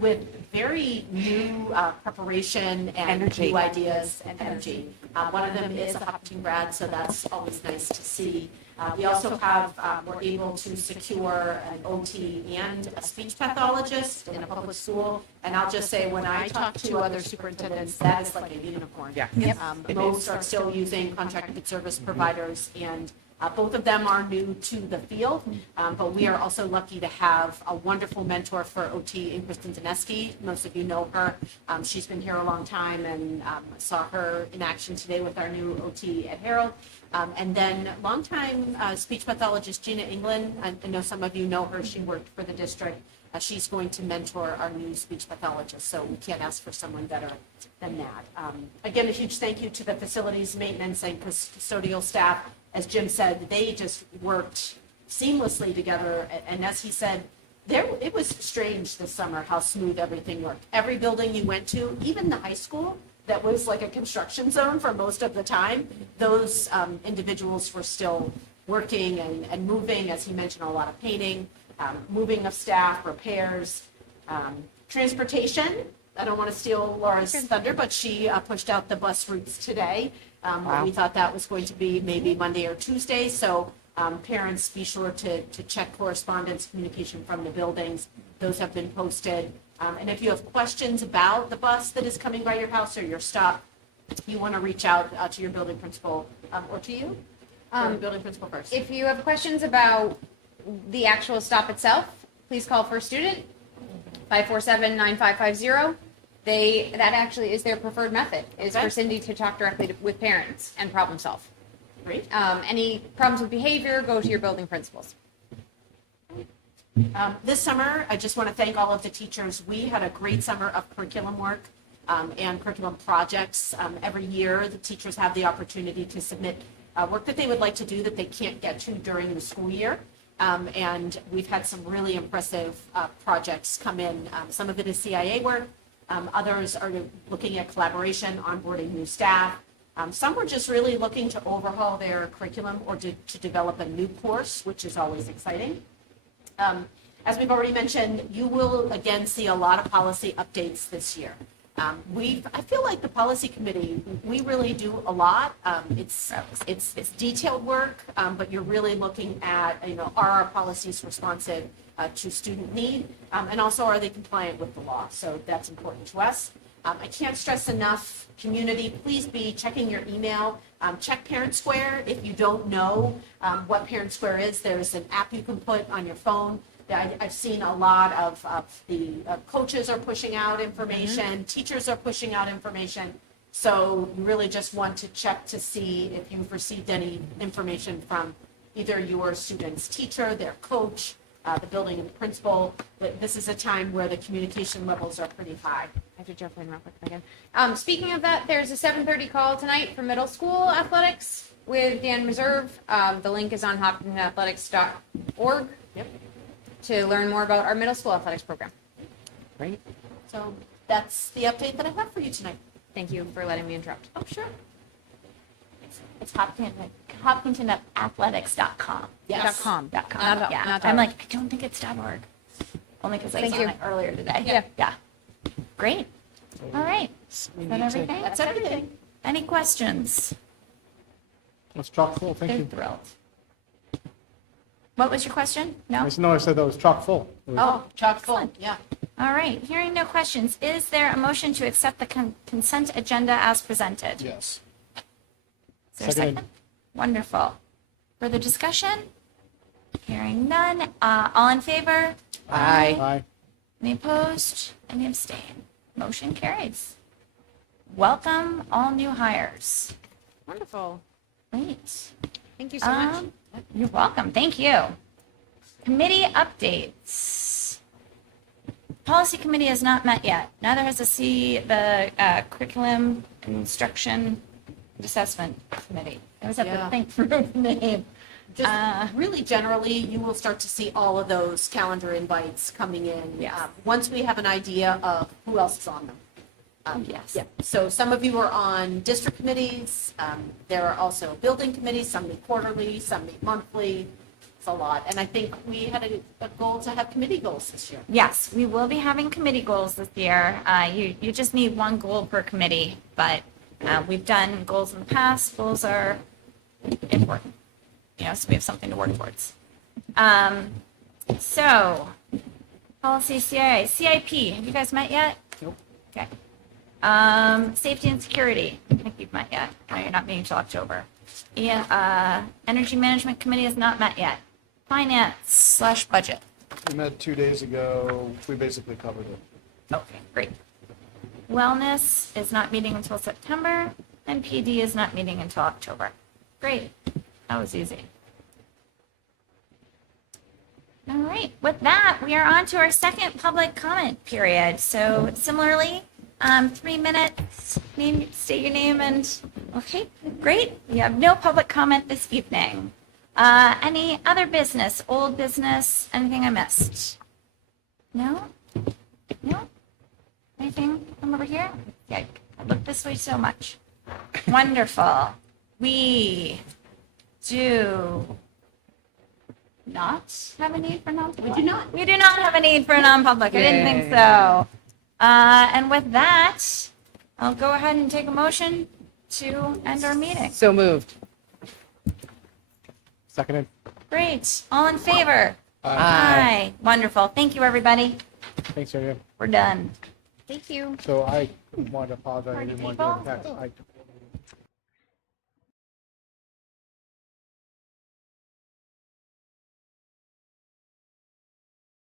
with very new preparation and new ideas and energy. One of them is a Hopkinton grad, so that's always nice to see. We also have, we're able to secure an OT and a speech pathologist in a public school. And I'll just say, when I talk to other superintendents, that is like a unicorn. Yeah. Most are still using contracted service providers, and both of them are new to the field, but we are also lucky to have a wonderful mentor for OT in Kristen Dineski. Most of you know her. She's been here a long time, and saw her in action today with our new OT at Harold. And then longtime speech pathologist Gina England. I know some of you know her. She worked for the district. She's going to mentor our new speech pathologist, so we can't ask for someone better than that. Again, a huge thank you to the facilities maintenance and custodial staff. As Jim said, they just worked seamlessly together, and as he said, it was strange this summer how smooth everything worked. Every building you went to, even the high school, that was like a construction zone for most of the time, those individuals were still working and moving, as he mentioned, a lot of painting, moving of staff, repairs, transportation. I don't want to steal Laura's thunder, but she pushed out the bus routes today. We thought that was going to be maybe Monday or Tuesday, so parents, be sure to check correspondence, communication from the buildings. Those have been posted. And if you have questions about the bus that is coming by your house or your stop, you want to reach out to your building principal, or to you, or the building principal first. If you have questions about the actual stop itself, please call First Student, 547-9550. That actually is their preferred method, is for Cindy to talk directly with parents and problem solve. Great. Any problems with behavior, go to your building principals. This summer, I just want to thank all of the teachers. We had a great summer of curriculum work and curriculum projects. Every year, the teachers have the opportunity to submit work that they would like to do that they can't get to during the school year. And we've had some really impressive projects come in. Some of it is CIA work. Others are looking at collaboration, onboarding new staff. Some were just really looking to overhaul their curriculum or to develop a new course, which is always exciting. As we've already mentioned, you will again see a lot of policy updates this year. I feel like the policy committee, we really do a lot. It's detailed work, but you're really looking at, are our policies responsive to student need, and also are they compliant with the law? So that's important to us. I can't stress enough, community, please be checking your email. Check Parent Square. If you don't know what Parent Square is, there's an app you can put on your phone. I've seen a lot of the coaches are pushing out information, teachers are pushing out information. So you really just want to check to see if you've received any information from either your student's teacher, their coach, the building principal. But this is a time where the communication levels are pretty high. I have to jump in real quick again. Speaking of that, there's a 7:30 call tonight for middle school athletics with Dan Reserve. The link is on hopkintonathletics.org. Yep. To learn more about our middle school athletics program. Great. So that's the update that I have for you tonight. Thank you for letting me interrupt. Oh, sure. It's hopkintonathletics.com. Yes. .com. Dot com. Not Yeah. not I'm .org. like, I don't think it's .org. Only because I Thank saw you. it earlier today. Yeah. Yeah. Great. All right. Is that everything? That's everything. Any questions? That's chock full, thank They're you. thrilled. What was your question? No? I said that was chock full. It was- Oh, Chock full, excellent. yeah. All right. Hearing no questions, is there a motion to accept the consent agenda as presented? Yes. Is there a Seconded. second? Wonderful. Further discussion? Hearing none. All in favor? Aye. Aye. Any opposed? Any abstain? Motion carries. Welcome all new hires. Wonderful. Great. Thank you so much. You're welcome. Thank you. Committee updates. Policy committee has not met yet. Neither has the curriculum instruction assessment committee. I always have Yeah. to think through the name. Just really generally, you will start to see all of those calendar invites coming in. Yes. Once we have an idea of who else is on them. Yes. Yeah, so some of you are on district committees. There are also building committees, some meet quarterly, some meet monthly. It's a lot. And I think we had a goal to have committee goals this year. Yes, we will be having committee goals this year. You just need one goal per committee, but we've done goals in the past. Goals are important, so we have something to work towards. So, policy CIA, CIP, have you guys met yet? Nope. Okay. Safety and security, I think you've met yet. No, you're not meeting until October. Energy management committee has not met yet. Finance/budget. We met 2 days ago. We basically covered it. Okay, great. Wellness is not meeting until September, and PD is not meeting until October. Great. That was easy. All right, with that, we are on to our second public comment period. So similarly, 3 minutes, state your name and, okay, great. We have no public comment this evening. Any other business, old business, anything I missed? No? No? Anything from over here? Yeah, I look this way so much. Wonderful. We do not have a need for non-public. We do not. We do not have a need for a non-public. I didn't think so. And with that, I'll go ahead and take a motion to end our meeting. So moved. Seconded. Great. All in favor? Aye. Wonderful. Thank you, everybody. Thanks, Ariel. We're done. Thank you. So I want to apologize. I didn't want to do it in text. I